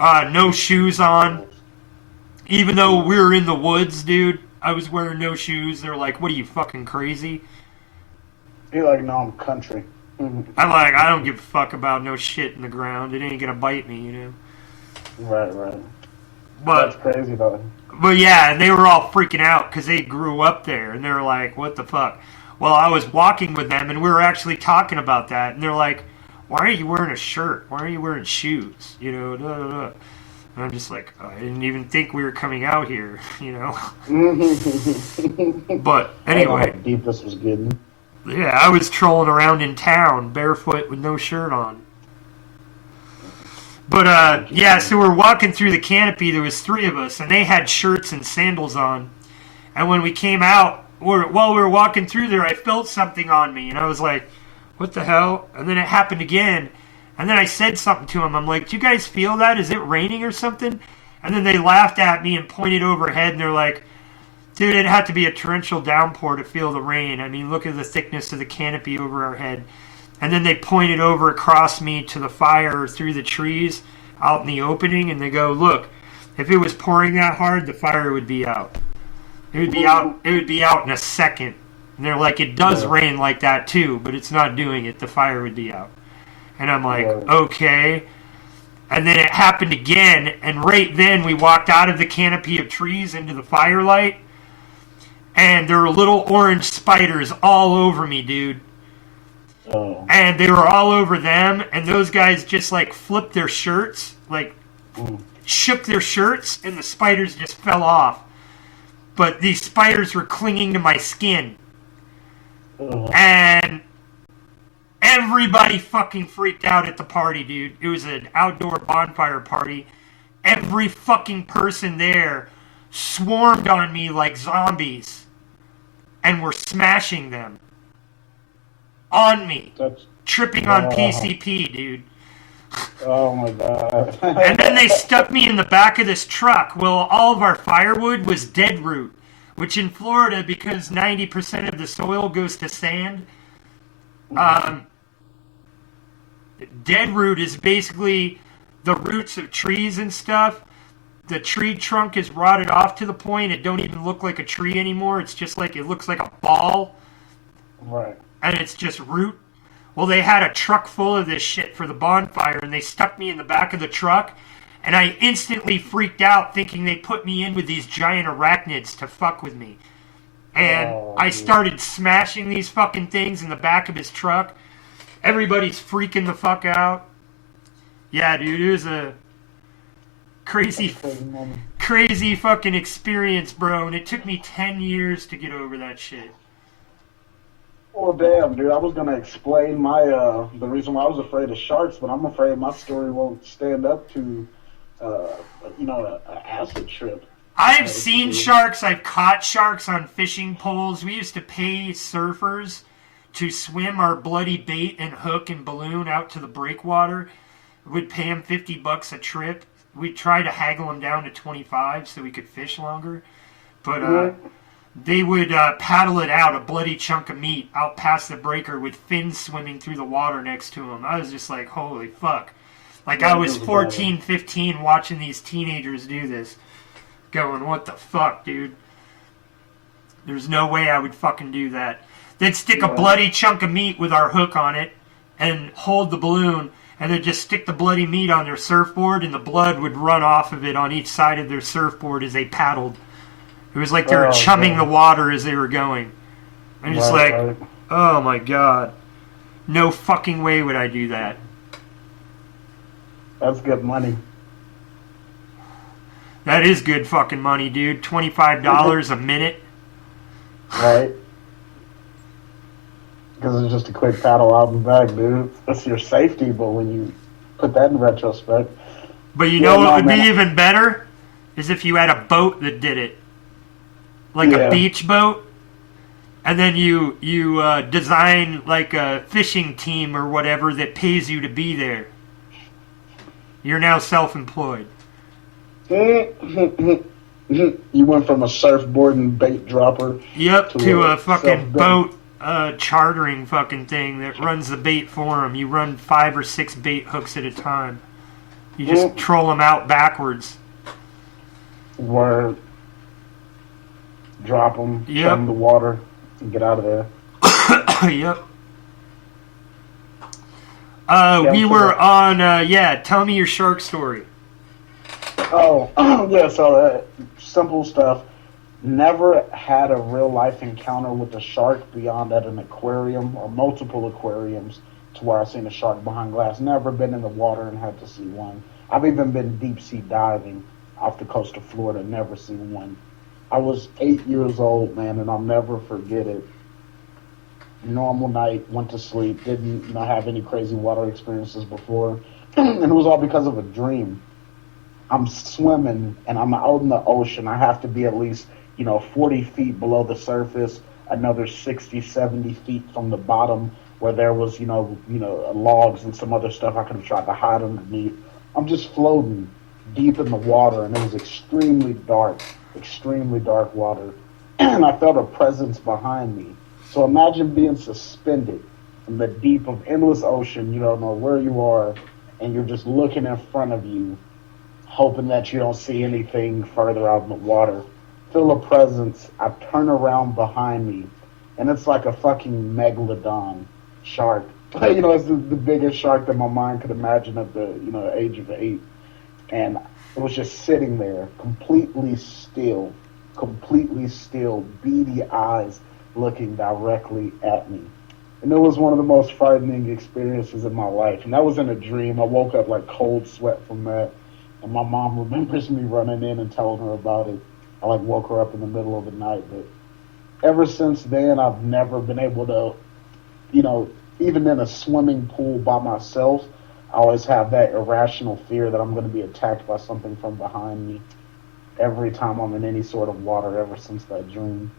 no shoes on. Even though we were in the woods, dude, I was wearing no shoes. They're like, what are you, fucking crazy? He like, no, I'm country. I'm like, I don't give a fuck about no shit in the ground. It ain't gonna bite me, you know. Right. But that's crazy though. But yeah, and they were all freaking out because they grew up there, and they were like, "What the fuck?" Well, I was walking with them, and we were actually talking about that, and they're like, "Why are you wearing a shirt? Why are you wearing shoes?" You know, da, da, da. And I'm just like, I didn't even think we were coming out here, you know. But anyway, I don't know how deep this was getting. Yeah, I was trolling around in town barefoot with no shirt on. But yeah, so we're walking through the canopy. There was 3 of us, and they had shirts and sandals on. And when we came out, while we were walking through there, I felt something on me, and I was like, "What the hell?" And then it happened again. And then I said something to them. I'm like, "Do you guys feel that? Is it raining or something?" And then they laughed at me and pointed overhead, and they're like, "Dude, it'd have to be a torrential downpour to feel the rain. I mean, look at the thickness of the canopy over our head." And then they pointed over across me to the fire through the trees out in the opening, and they go, "Look, if it was pouring that hard, the fire would be out. It would be out. It would be out in a second." And they're like, "It does rain like that too, but it's not doing it. The fire would be out." And I'm like, "Okay." And then it happened again, and right then we walked out of the canopy of trees into the firelight, and there were little orange spiders all over me, dude. Oh. And they were all over them, and those guys just like flipped their shirts, like shook their shirts, and the spiders just fell off. But these spiders were clinging to my skin. And everybody fucking freaked out at the party, dude. It was an outdoor bonfire party. Every fucking person there swarmed on me like zombies and were smashing them. On me. Tripping on PCP, dude. Oh my god. And then they stuck me in the back of this truck. Well, all of our firewood was dead root, which in Florida, because 90% of the soil goes to sand, dead root is basically the roots of trees and stuff. The tree trunk is rotted off to the point it don't even look like a tree anymore. It's just like, it looks like a ball. Right. And it's just root. Well, they had a truck full of this shit for the bonfire, and they stuck me in the back of the truck, and I instantly freaked out thinking they put me in with these giant arachnids to fuck with me. And I started smashing these fucking things in the back of his truck. Everybody's freaking the fuck out. Yeah, dude, it was a crazy fucking experience, bro, and it took me 10 years to get over that shit. Well, damn, dude, I was going to explain my, the reason why I was afraid of sharks, but I'm afraid my story won't stand up to, an acid trip. I've seen sharks. I've caught sharks on fishing poles. We used to pay surfers to swim our bloody bait and hook and balloon out to the breakwater. We'd pay them $50 a trip. We'd try to haggle them down to 25 so we could fish longer. But, they would paddle it out, a bloody chunk of meat, out past the breaker with fins swimming through the water next to them. I was just like, holy fuck. Like, I was 14, 15 watching these teenagers do this. Going, what the fuck, dude? There's no way I would fucking do that. They'd stick a bloody chunk of meat with our hook on it and hold the balloon, and they'd just stick the bloody meat on their surfboard, and the blood would run off of it on each side of their surfboard as they paddled. It was like they were chumming the water as they were going. I'm just oh my god. No fucking way would I do that. That's good money. That is good fucking money, dude. $25 a minute. Right. Because it's just a quick paddle out and back, dude. That's your safety, but when you put that in retrospect. But you know what would be even better? Is if you had a boat that did it. Like a beach boat, and then you design like a fishing team or whatever that pays you to be there. You're now self-employed. You went from a surfboard and bait dropper. Yep, to a fucking boat chartering fucking thing that runs the bait for them. You run 5 or 6 bait hooks at a time. You just troll them out backwards. Word. Drop them, shove them in the water, and get out of there. Yep. We were on, tell me your shark story. Oh, yeah, so simple stuff. Never had a real-life encounter with a shark beyond at an aquarium or multiple aquariums to where I've seen a shark behind glass. Never been in the water and had to see one. I've even been deep-sea diving off the coast of Florida, never seen one. I was 8 years old, man, and I'll never forget it. Normal night, went to sleep, didn't have any crazy water experiences before, and it was all because of a dream. I'm swimming, and I'm out in the ocean. I have to be at least, 40 feet below the surface, another 60, 70 feet from the bottom where there was, logs and some other stuff I could have tried to hide underneath. I'm just floating deep in the water, and it was extremely dark water, and I felt a presence behind me. So imagine being suspended in the deep of endless ocean. You don't know where you are, and you're just looking in front of you, hoping that you don't see anything further out in the water. Feel a presence. I turn around behind me, and it's like a fucking megalodon shark. It's the biggest shark that my mind could imagine at the age of 8. And it was just sitting there, completely still, beady eyes looking directly at me. And it was one of the most frightening experiences in my life. And that was in a dream. I woke up like cold sweat from that. And my mom remembers me running in and telling her about it. I woke her up in the middle of the night. But ever since then, I've never been able to, even in a swimming pool by myself, I always have that irrational fear that I'm going to be attacked by something from behind me every time I'm in any sort of water ever since that dream.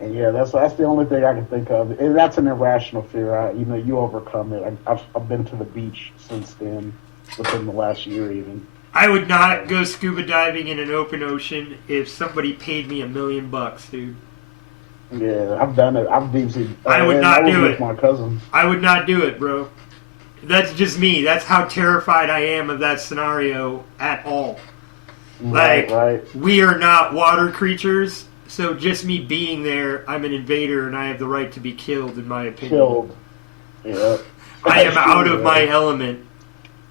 And yeah, that's the only thing I can think of. And that's an irrational fear. You overcome it. I've been to the beach since then, within the last year even. I would not go scuba diving in an open ocean if somebody paid me $1 million, dude. Yeah, I've done it. I've deep sea. I would not do it. My cousin. I would not do it, bro. That's just me. That's how terrified I am of that scenario at all. Right. We are not water creatures, so just me being there, I'm an invader and I have the right to be killed, in my opinion. Yeah. I am out of my element.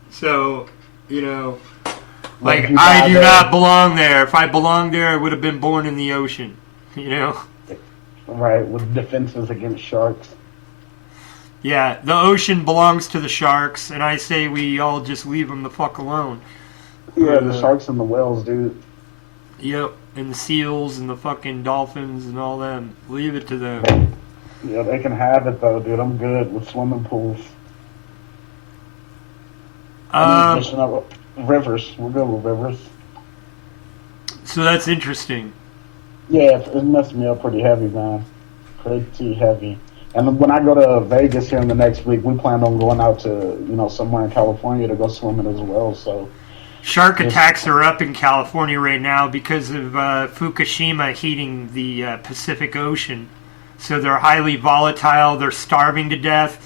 So, I do not belong there. If I belonged there, I would have been born in the ocean, Right, with defenses against sharks. Yeah, the ocean belongs to the sharks, and I say we all just leave them the fuck alone. Yeah, the sharks and the whales, dude. Yep, and the seals and the fucking dolphins and all them. Leave it to them. Yeah, they can have it though, dude. I'm good with swimming pools. Rivers. We're good with rivers. So that's interesting. Yeah, it messed me up pretty heavy, man. Pretty heavy. And when I go to Vegas here in the next week, we plan on going out to, somewhere in California to go swimming as well. So, shark attacks are up in California right now because of Fukushima heating the Pacific Ocean. So they're highly volatile. They're starving to death,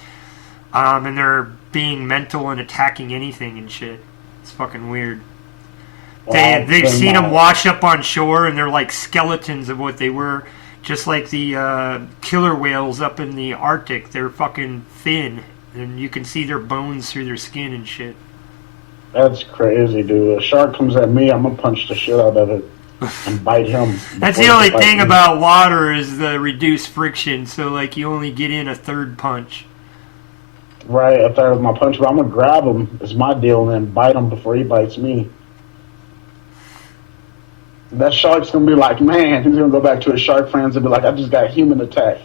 and they're being mental and attacking anything and shit. It's fucking weird. They've seen them wash up on shore, and they're like skeletons of what they were. Just like the killer whales up in the Arctic. They're fucking thin, and you can see their bones through their skin and shit. That's crazy, dude. A shark comes at me, I'm going to punch the shit out of it and bite him. That's the only thing about water is the reduced friction, so you only get in a third punch. Right, a third of my punch, but I'm going to grab him, is my deal, and then bite him before he bites me. That shark's going to be like, man, he's going to go back to his shark friends and be like, I just got human attack.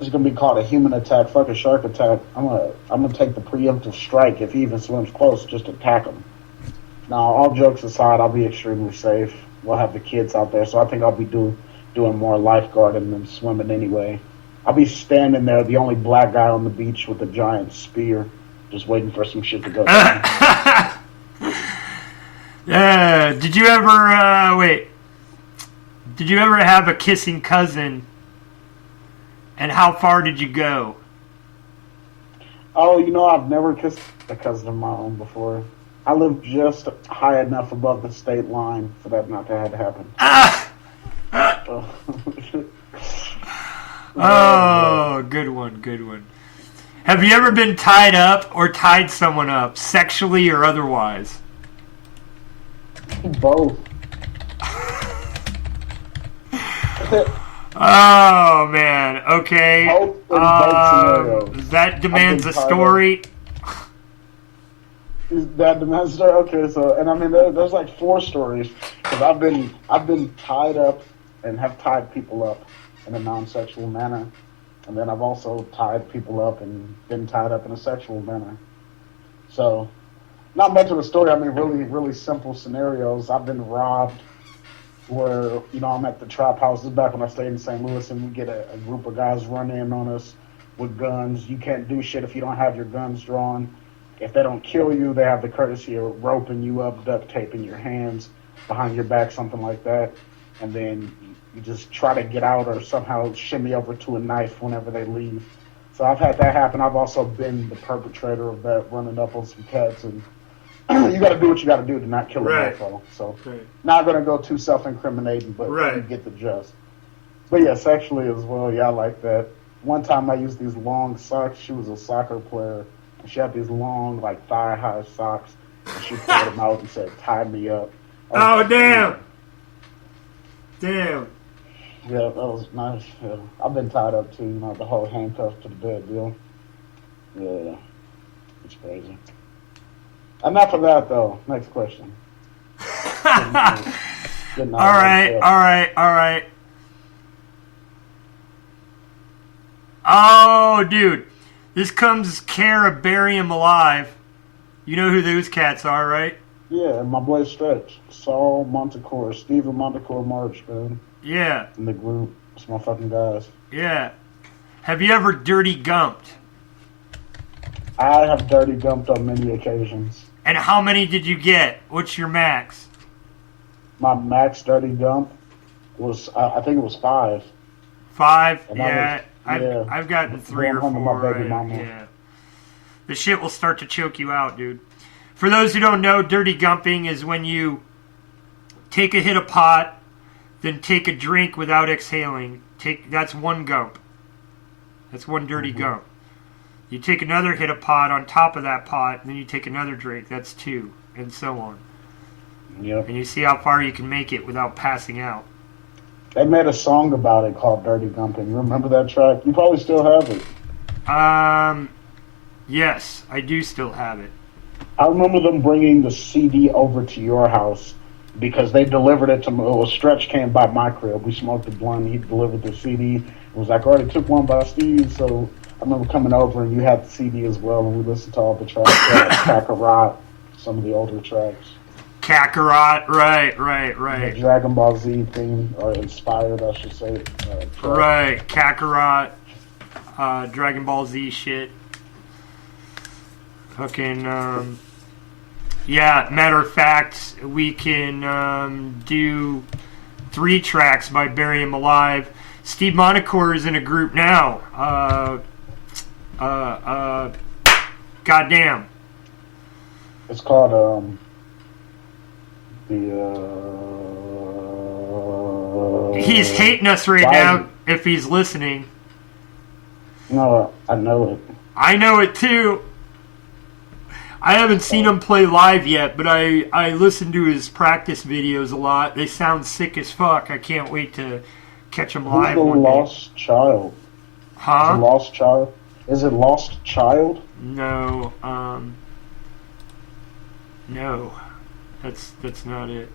It's going to be called a human attack, fuck a shark attack. I'm gonna take the preemptive strike if he even swims close, just attack him. Now, all jokes aside, I'll be extremely safe. We'll have the kids out there, so I think I'll be doing more lifeguarding than swimming anyway. I'll be standing there, the only black guy on the beach with a giant spear, just waiting for some shit to go down. Did you ever have a kissing cousin, and how far did you go? Oh, I've never kissed a cousin of my own before. I live just high enough above the state line for that not to have happen. Oh, good one. Have you ever been tied up or tied someone up, sexually or otherwise? Both. Oh man, okay. Both that demands a story. That demands a story. Okay, so and I mean there's like 4 stories because I've been tied up and have tied people up in a non-sexual manner, and then I've also tied people up and been tied up in a sexual manner. So, not much of a story. I mean, really simple scenarios. I've been robbed. Where, you know, I'm at the trap house. This is back when I stayed in St. Louis, and we get a group of guys run in on us with guns. You can't do shit if you don't have your guns drawn. If they don't kill you, they have the courtesy of roping you up, duct taping your hands behind your back, something like that. And then you just try to get out or somehow shimmy over to a knife whenever they leave. So I've had that happen. I've also been the perpetrator of that, running up on some cats, and you got to do what you got to do to not kill a mofo. So, not going to go too self-incriminating, but you get the gist. But yeah, sexually as well, yeah, I like that. One time I used these long socks. She was a soccer player, and she had these long, like, thigh-high socks, and she pulled them out and said, tie me up. Oh, damn. Damn. Yeah, that was nice. Yeah. I've been tied up, too, you know, the whole handcuffs to the bed deal. Yeah, it's crazy. Enough of that, though. Next question. All right. Oh, dude. This comes care of Bury 'Em Alive. You know who those cats are, right? Yeah, my boy Stretch. Saul Montecore, Stephen Montecore March, man. Yeah. In the group. It's my fucking guys. Yeah. Have you ever dirty gumped? I have dirty gumped on many occasions. And how many did you get? What's your max? My max dirty gump was, I think it was 5. 5? And Yeah. I've gotten 3 or 4. Home with my baby mama. Yeah. The shit will start to choke you out, dude. For those who don't know, dirty gumping is when you take a hit of pot, then take a drink without exhaling. That's one gump. That's one dirty gump. You take another hit of pot on top of that pot, and then you take another drink. That's 2, and so on. Yep. And you see how far you can make it without passing out. They made a song about it called Dirty Gumping. You remember that track? You probably still have it. Yes, I do still have it. I remember them bringing the CD over to your house because they delivered it to me. Well, Stretch came by my crib. We smoked a blunt. He delivered the CD. It was like, I already took one by Steve, so I remember coming over and you had the CD as well, and we listened to all the tracks. Kakarot, some of the older tracks. Kakarot, right. The Dragon Ball Z theme, or inspired, I should say. Right, Kakarot, Dragon Ball Z shit. Fucking, yeah, matter of fact, we can do 3 tracks by Bury 'Em Alive. Steve Monacore is in a group now. Goddamn. It's called He's hating us right now if he's listening. No, I know it. I know it too. I haven't seen him play live yet, but I listen to his practice videos a lot. They sound sick as fuck. I can't wait to catch him live. Who's the Lost Child? Huh? Is it Lost Child? Is it Lost Child? No, no, that's not it.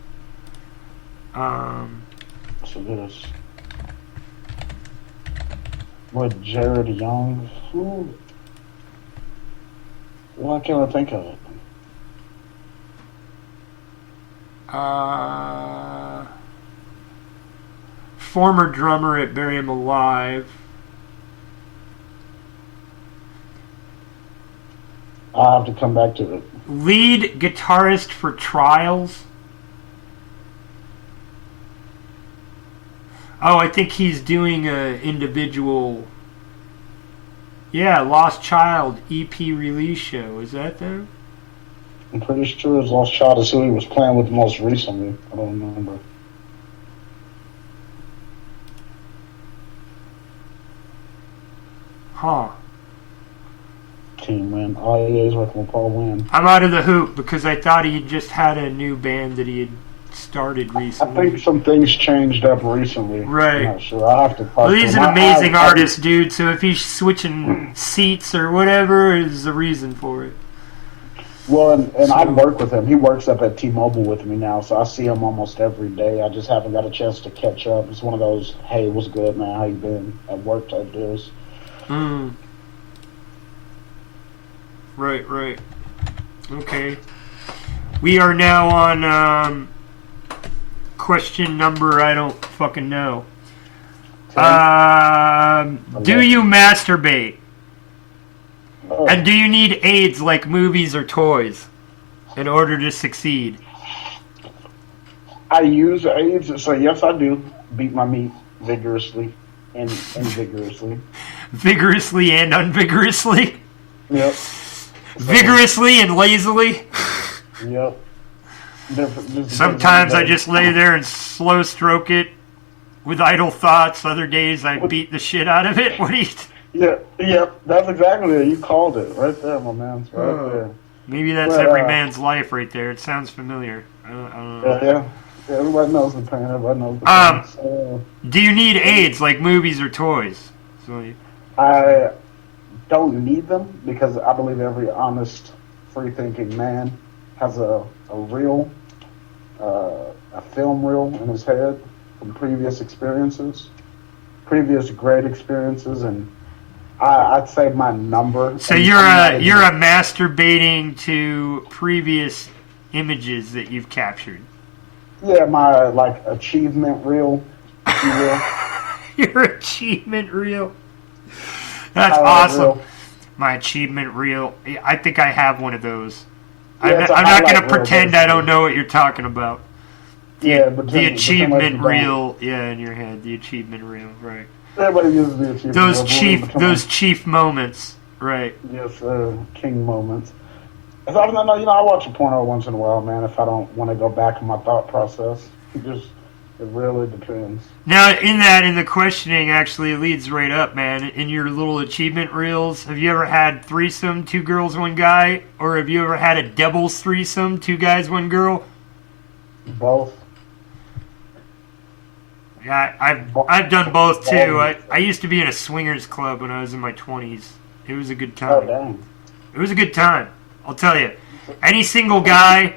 So this with Jared Young. Who? Why can't I think of it? Former drummer at Bury 'Em Alive. I'll have to come back to it. Lead guitarist for Trials. Oh, I think he's doing a individual. Yeah, Lost Child EP release show. Is that them? I'm pretty sure his Lost Child is who he was playing with most recently. I don't remember. Huh. Team Win. Oh, yeah, he's working with Paul Wynn. I'm out of the hoop because I thought he just had a new band that he had started recently. I think some things changed up recently. Right. I'm not sure. I'll have to talk Well, to he's him. an amazing artist, dude, so if he's switching seats or whatever, is the reason for it. Well, and I work with him. He works up at T-Mobile with me now, so I see him almost every day. I just haven't got a chance to catch up. It's one of those, hey, what's good, man? How you been at work type deals. Right. Okay. We are now on question number I don't fucking know. Do you masturbate? Oh. And do you need aids like movies or toys in order to succeed? I use aids, so yes, I do. Beat my meat vigorously and vigorously. Vigorously and unvigorously? Yep. Vigorously and lazily? Yep. Sometimes I just lay there and slow stroke it with idle thoughts. Other days I beat the shit out of it. What do you... Yeah, that's exactly it. You called it right there, my man. It's right there. Maybe that's every man's life right there. It sounds familiar. I don't know. Yeah. Everybody knows the pain. Everybody knows the pain. Do you need aids like movies or toys? I don't need them because I believe every honest, free-thinking man has a reel, a film reel in his head from previous experiences, previous great experiences, and I'd say my number. So you're a masturbating to previous images that you've captured. Yeah, my achievement reel, if you will. Your achievement reel. That's awesome. Reel. My achievement reel. I think I have one of those. Yeah, I'm not going to pretend I don't know what you're talking about. The achievement reel, in your head. The achievement reel, right. Everybody uses the achievement reel. Those chief moments, right. Yes, king moments. I watch a porno once in a while, man, if I don't want to go back in my thought process. It really depends. Now, in the questioning, actually leads right up, man. In your little achievement reels, have you ever had threesome, 2 girls, 1 guy? Or have you ever had a devil's threesome, 2 guys, 1 girl? Both. Yeah, I've done both, too. I used to be in a swingers club when I was in my 20s. It was a good time. Oh, dang. It was a good time. I'll tell you. Any single guy,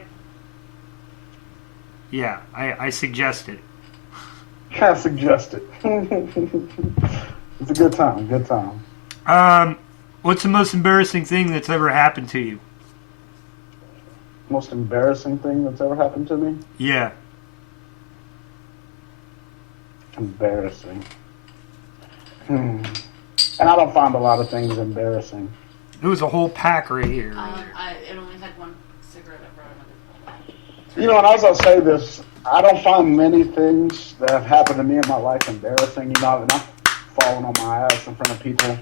yeah, I suggest it. I suggest it. It's a good time. What's the most embarrassing thing that's ever happened to you? Most embarrassing thing that's ever happened to me? Yeah. Embarrassing. And I don't find a lot of things embarrassing. There was a whole pack right here. It only had 1 cigarette. I brought another. You know, and as I say this, I don't find many things that have happened to me in my life embarrassing. You know, and I'm falling on my ass in front of people.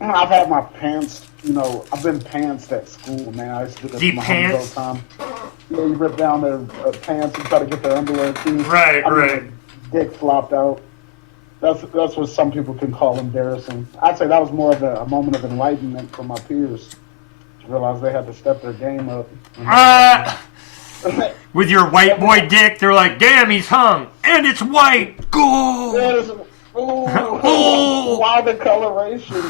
I've had my pants, I've been pantsed at school, man. I used to do this with my homies all the time. Yeah, you rip down their pants and try to get their underwear too. Right. Dick flopped out. That's what some people can call embarrassing. I'd say that was more of a moment of enlightenment for my peers to realize they had to step their game up. With your white boy dick, they're like, damn, he's hung. And it's white. Go! Why the coloration?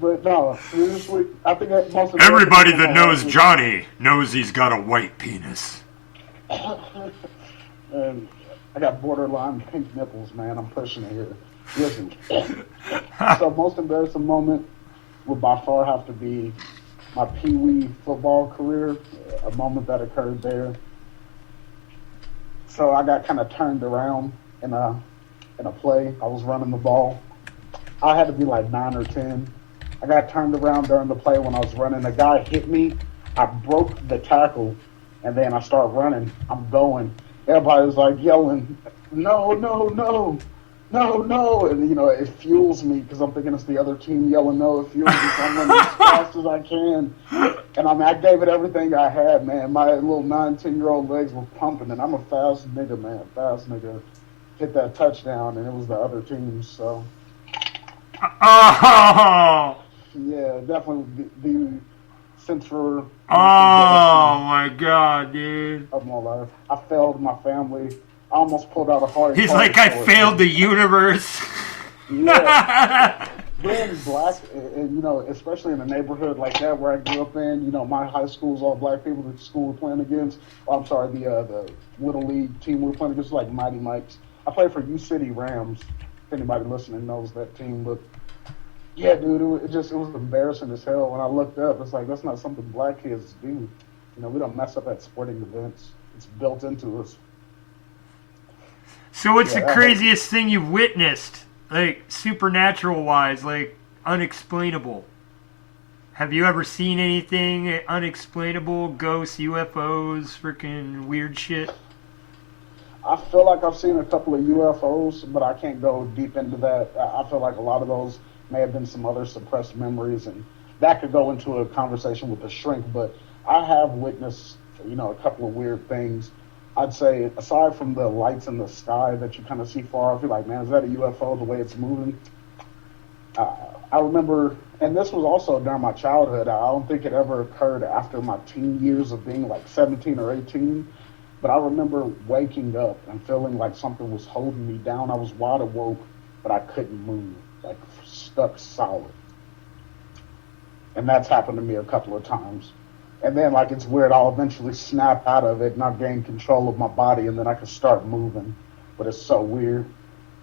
But no, seriously, I think that most of everybody that knows Johnny knows he's got a white penis. And I got borderline pink nipples, man. I'm pushing it here. Listen. So most embarrassing moment would by far have to be my Pee-wee football career, a moment that occurred there. So I got kind of turned around in a play. I was running the ball. I had to be like 9 or 10. I got turned around during the play when I was running. A guy hit me. I broke the tackle, and then I start running. I'm going. Everybody was like yelling, no. And, it fuels me because I'm thinking it's the other team yelling no. It fuels me. So I'm running as fast as I can. And I gave it everything I had, man. My little 9, 10-year-old legs were pumping, and I'm a fast nigga, man. Fast nigga. Hit that touchdown, and it was the other team. So Oh. Yeah, definitely the censor. Oh my God, dude. Of my life. I failed my family. I almost pulled out a hard. He's like, I failed the universe. Yeah. Being black, and you know, especially in a neighborhood like that where I grew up in, you know, my high school's all black people. The school we're playing against, I'm sorry, the little league team we're playing against, like Mighty Mikes. I played for U City Rams. If anybody listening knows that team, but yeah, dude, it was embarrassing as hell. When I looked up, it's like that's not something black kids do. You know, we don't mess up at sporting events. It's built into us. So what's the craziest thing you've witnessed? Like, supernatural-wise, like, unexplainable. Have you ever seen anything unexplainable? Ghosts, UFOs, freaking weird shit? I feel like I've seen a couple of UFOs, but I can't go deep into that. I feel like a lot of those may have been some other suppressed memories, and that could go into a conversation with the shrink, but I have witnessed, you know, a couple of weird things. I'd say, aside from the lights in the sky that you kind of see far off, you're like, man, is that a UFO, the way it's moving? I remember, and this was also during my childhood. I don't think it ever occurred after my teen years of being like 17 or 18, but I remember waking up and feeling like something was holding me down. I was wide awake, but I couldn't move, like stuck solid. And that's happened to me a couple of times. And then, like, it's weird, I'll eventually snap out of it and I'll gain control of my body and then I can start moving. But it's so weird.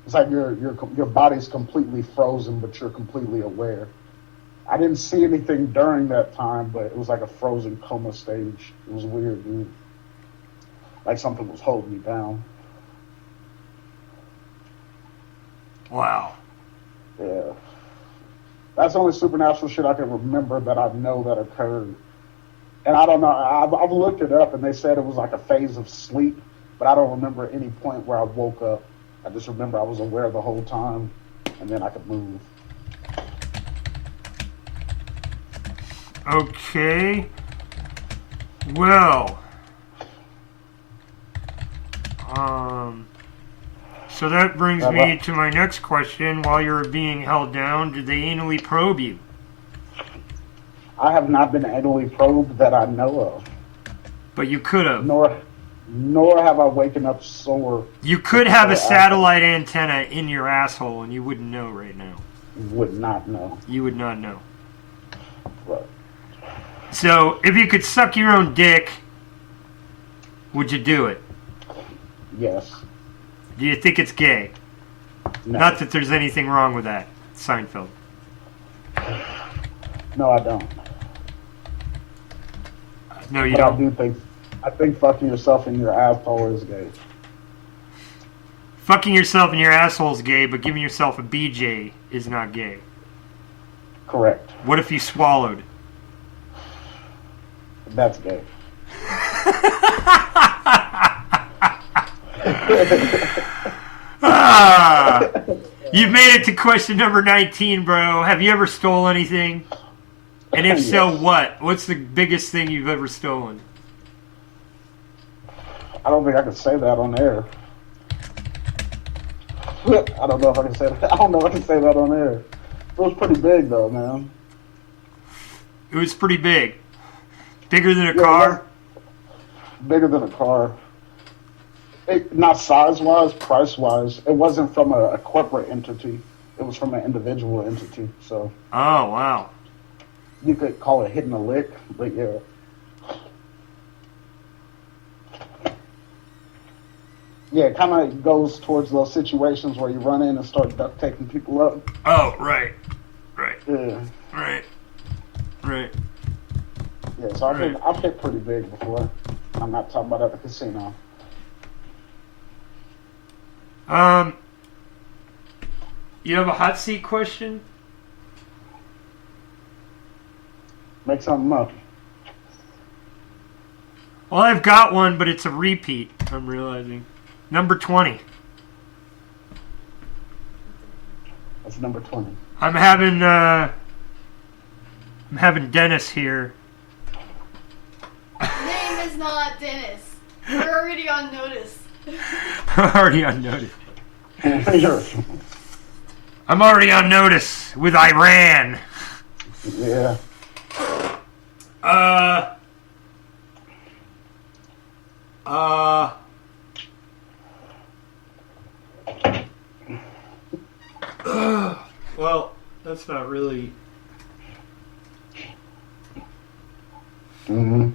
It's like your body's completely frozen, but you're completely aware. I didn't see anything during that time, but it was like a frozen coma stage. It was weird, dude. Like something was holding me down. Wow. Yeah. That's the only supernatural shit I can remember that I know that occurred. And I don't know, I've looked it up, and they said it was like a phase of sleep, but I don't remember any point where I woke up. I just remember I was aware the whole time, and then I could move. Okay. Well. So that brings me to my next question. While you were being held down, did they anally probe you? I have not been anally probed that I know of. But you could have. Nor have I waken up sore. You could have a satellite antenna in your asshole and you wouldn't know right now. Would not know. You would not know. Right. So, if you could suck your own dick, would you do it? Yes. Do you think it's gay? No. Not that there's anything wrong with that, Seinfeld. No, I don't. No, you but don't. I think fucking yourself in your asshole is gay. Fucking yourself in your asshole is gay, but giving yourself a BJ is not gay. Correct. What if you swallowed? That's gay. You've made it to question number 19, bro. Have you ever stole anything? And if so, Yes. what? What's the biggest thing you've ever stolen? I don't think I can say that on air. I don't know if I can say that. I don't know if I can say that on air. It was pretty big, though, man. It was pretty big. Bigger than a car? Bigger than a car. Not size-wise, price-wise. It wasn't from a corporate entity. It was from an individual entity. So. Oh, wow. You could call it hitting a lick, but yeah. Yeah, it kind of goes towards those situations where you run in and start duct taping people up. Oh, right. Right. Yeah. Right. Right. Yeah, so I've hit pretty big before. I'm not talking about at the casino. You have a hot seat question? Make something up. Well, I've got one, but it's a repeat, I'm realizing. Number 20. That's number 20. I'm having Dennis here. Name is not Dennis. We're already on notice. Already on notice. I'm already on notice with Iran. Yeah. Well, that's not really... Got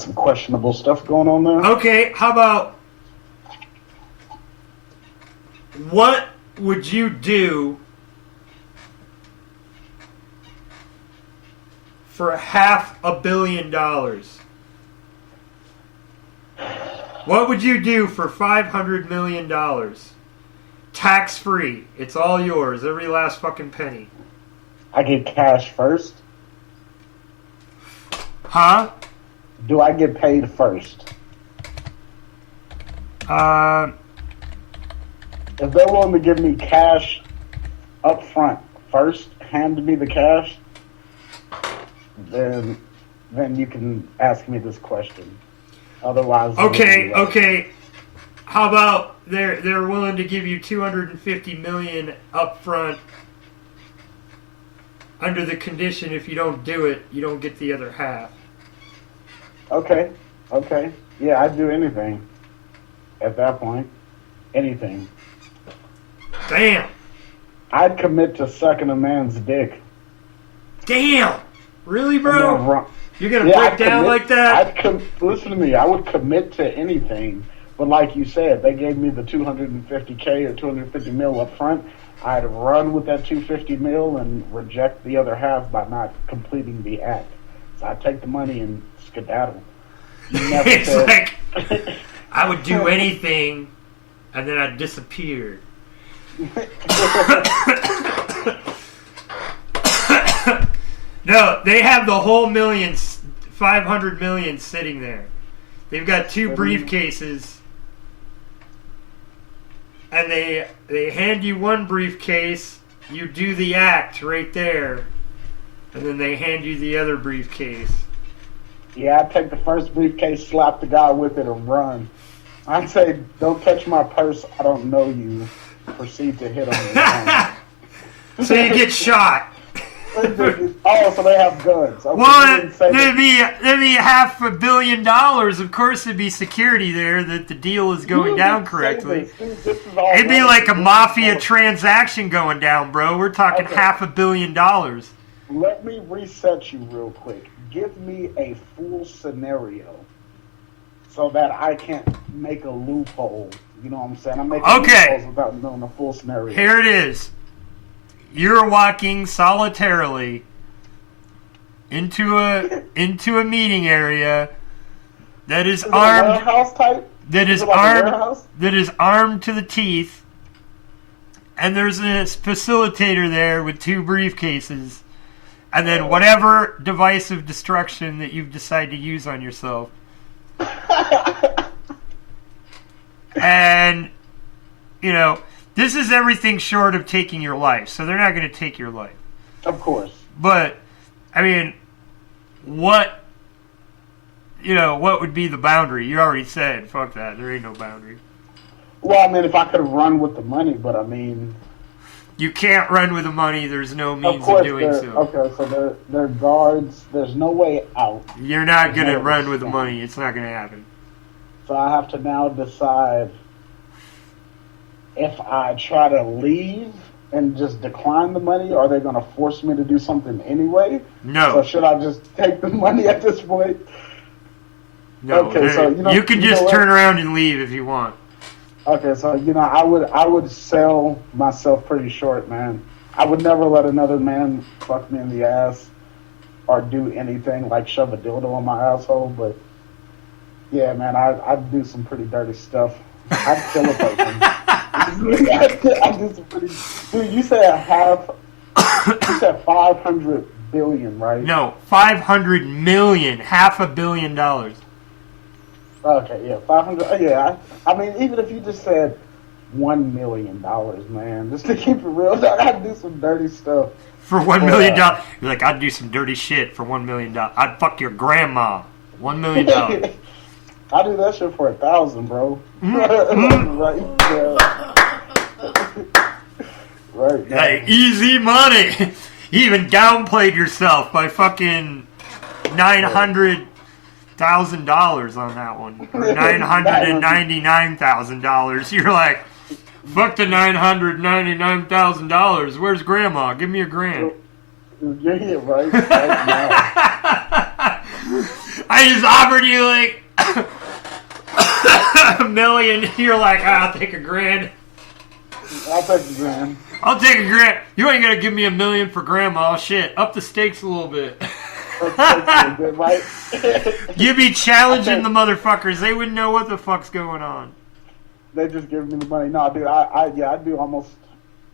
some questionable stuff going on there. Okay, how about... What would you do for $500 million? What would you do for $500 million? Tax free. It's all yours. Every last fucking penny. I get cash first. Huh? Do I get paid first? If they're willing to give me cash up front first, hand me the cash, then you can ask me this question. Otherwise, okay. How about they're willing to give you $250 million up front under the condition if you don't do it, you don't get the other half. Okay. Yeah, I'd do anything at that point. Anything. Damn. I'd commit to sucking a man's dick. Damn. Really, bro? You're going to break down like that? Listen to me. I would commit to anything. But like you said, they gave me the $250K or $250 mil up front. I'd run with that $250 mil and reject the other half by not completing the act. So I'd take the money and skedaddle. It's like, I would do anything, and then I'd disappear. No, they have the whole $500 million sitting there. They've got two briefcases, and they hand you one briefcase, you do the act right there, and then they hand you the other briefcase. Yeah, I'd take the first briefcase, slap the guy with it, and run. I'd say, don't touch my purse, I don't know you. Proceed to hit him. So you get shot. Oh, so they have guns. Okay, well, there'd be $500 million. Of course, there'd be security there that the deal is going down correctly. It'd be like a mafia transaction going down, bro. We're talking $500 million. Let me reset you real quick. Give me a full scenario so that I can't make a loophole. You know what I'm saying? I'm making loopholes without knowing the full scenario. Here it is. You're walking solitarily into a meeting area that is armed. Warehouse type? That is armed. That is armed to the teeth, and there's a facilitator there with two briefcases, and then whatever device of destruction that you've decided to use on yourself. And this is everything short of taking your life, so they're not going to take your life. Of course. But, I mean, what would be the boundary? You already said, fuck that, there ain't no boundary. Well, I mean, if I could run with the money, but I mean... You can't run with the money, there's no means of doing so. Okay, so they're guards, there's no way out. You're not going to run with the money, it's not going to happen. So I have to now decide if I try to leave and just decline the money, or are they going to force me to do something anyway? No. So should I just take the money at this point? No. Okay, so you can just turn around and leave if you want. Okay, so I would sell myself pretty short, man. I would never let another man fuck me in the ass or do anything like shove a dildo on my asshole, but yeah, man, I'd do some pretty dirty stuff. I'd kill a person. I'd do some pretty... Dude, you said you said 500 billion, right? No, 500 million, $500 million. Okay, yeah, 500. Yeah, I mean, even if you just said $1 million, man, just to keep it real, I'd do some dirty stuff. For $1 million, you're like, I'd do some dirty shit for $1 million. I'd fuck your grandma. $1 million. I do that shit for 1,000, bro. Right? Yeah. Right. Like, easy money. You even downplayed yourself by fucking $900,000 on that one. Or $999,000. You're like, fuck the $999,000. Where's grandma? Give me a grand. Yeah, right. I just offered you like $1 million. You're like, I'll take a grand. I'll take a grand. I'll take a grand. You ain't gonna give me $1 million for grandma. Shit, up the stakes a little bit. Right? You be challenging the motherfuckers. They wouldn't know what the fuck's going on. They just give me the money. No, dude, I'd do almost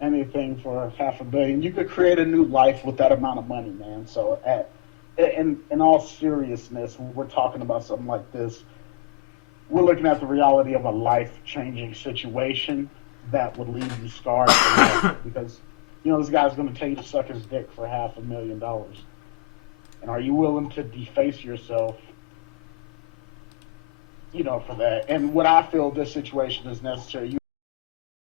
anything for $500 million. You could create a new life with that amount of money, man. So, in all seriousness, when we're talking about something like this, we're looking at the reality of a life-changing situation that would leave you scarred for life. Because, this guy's going to tell you to suck his dick for $500,000. And are you willing to deface yourself, for that? And what I feel this situation is necessary.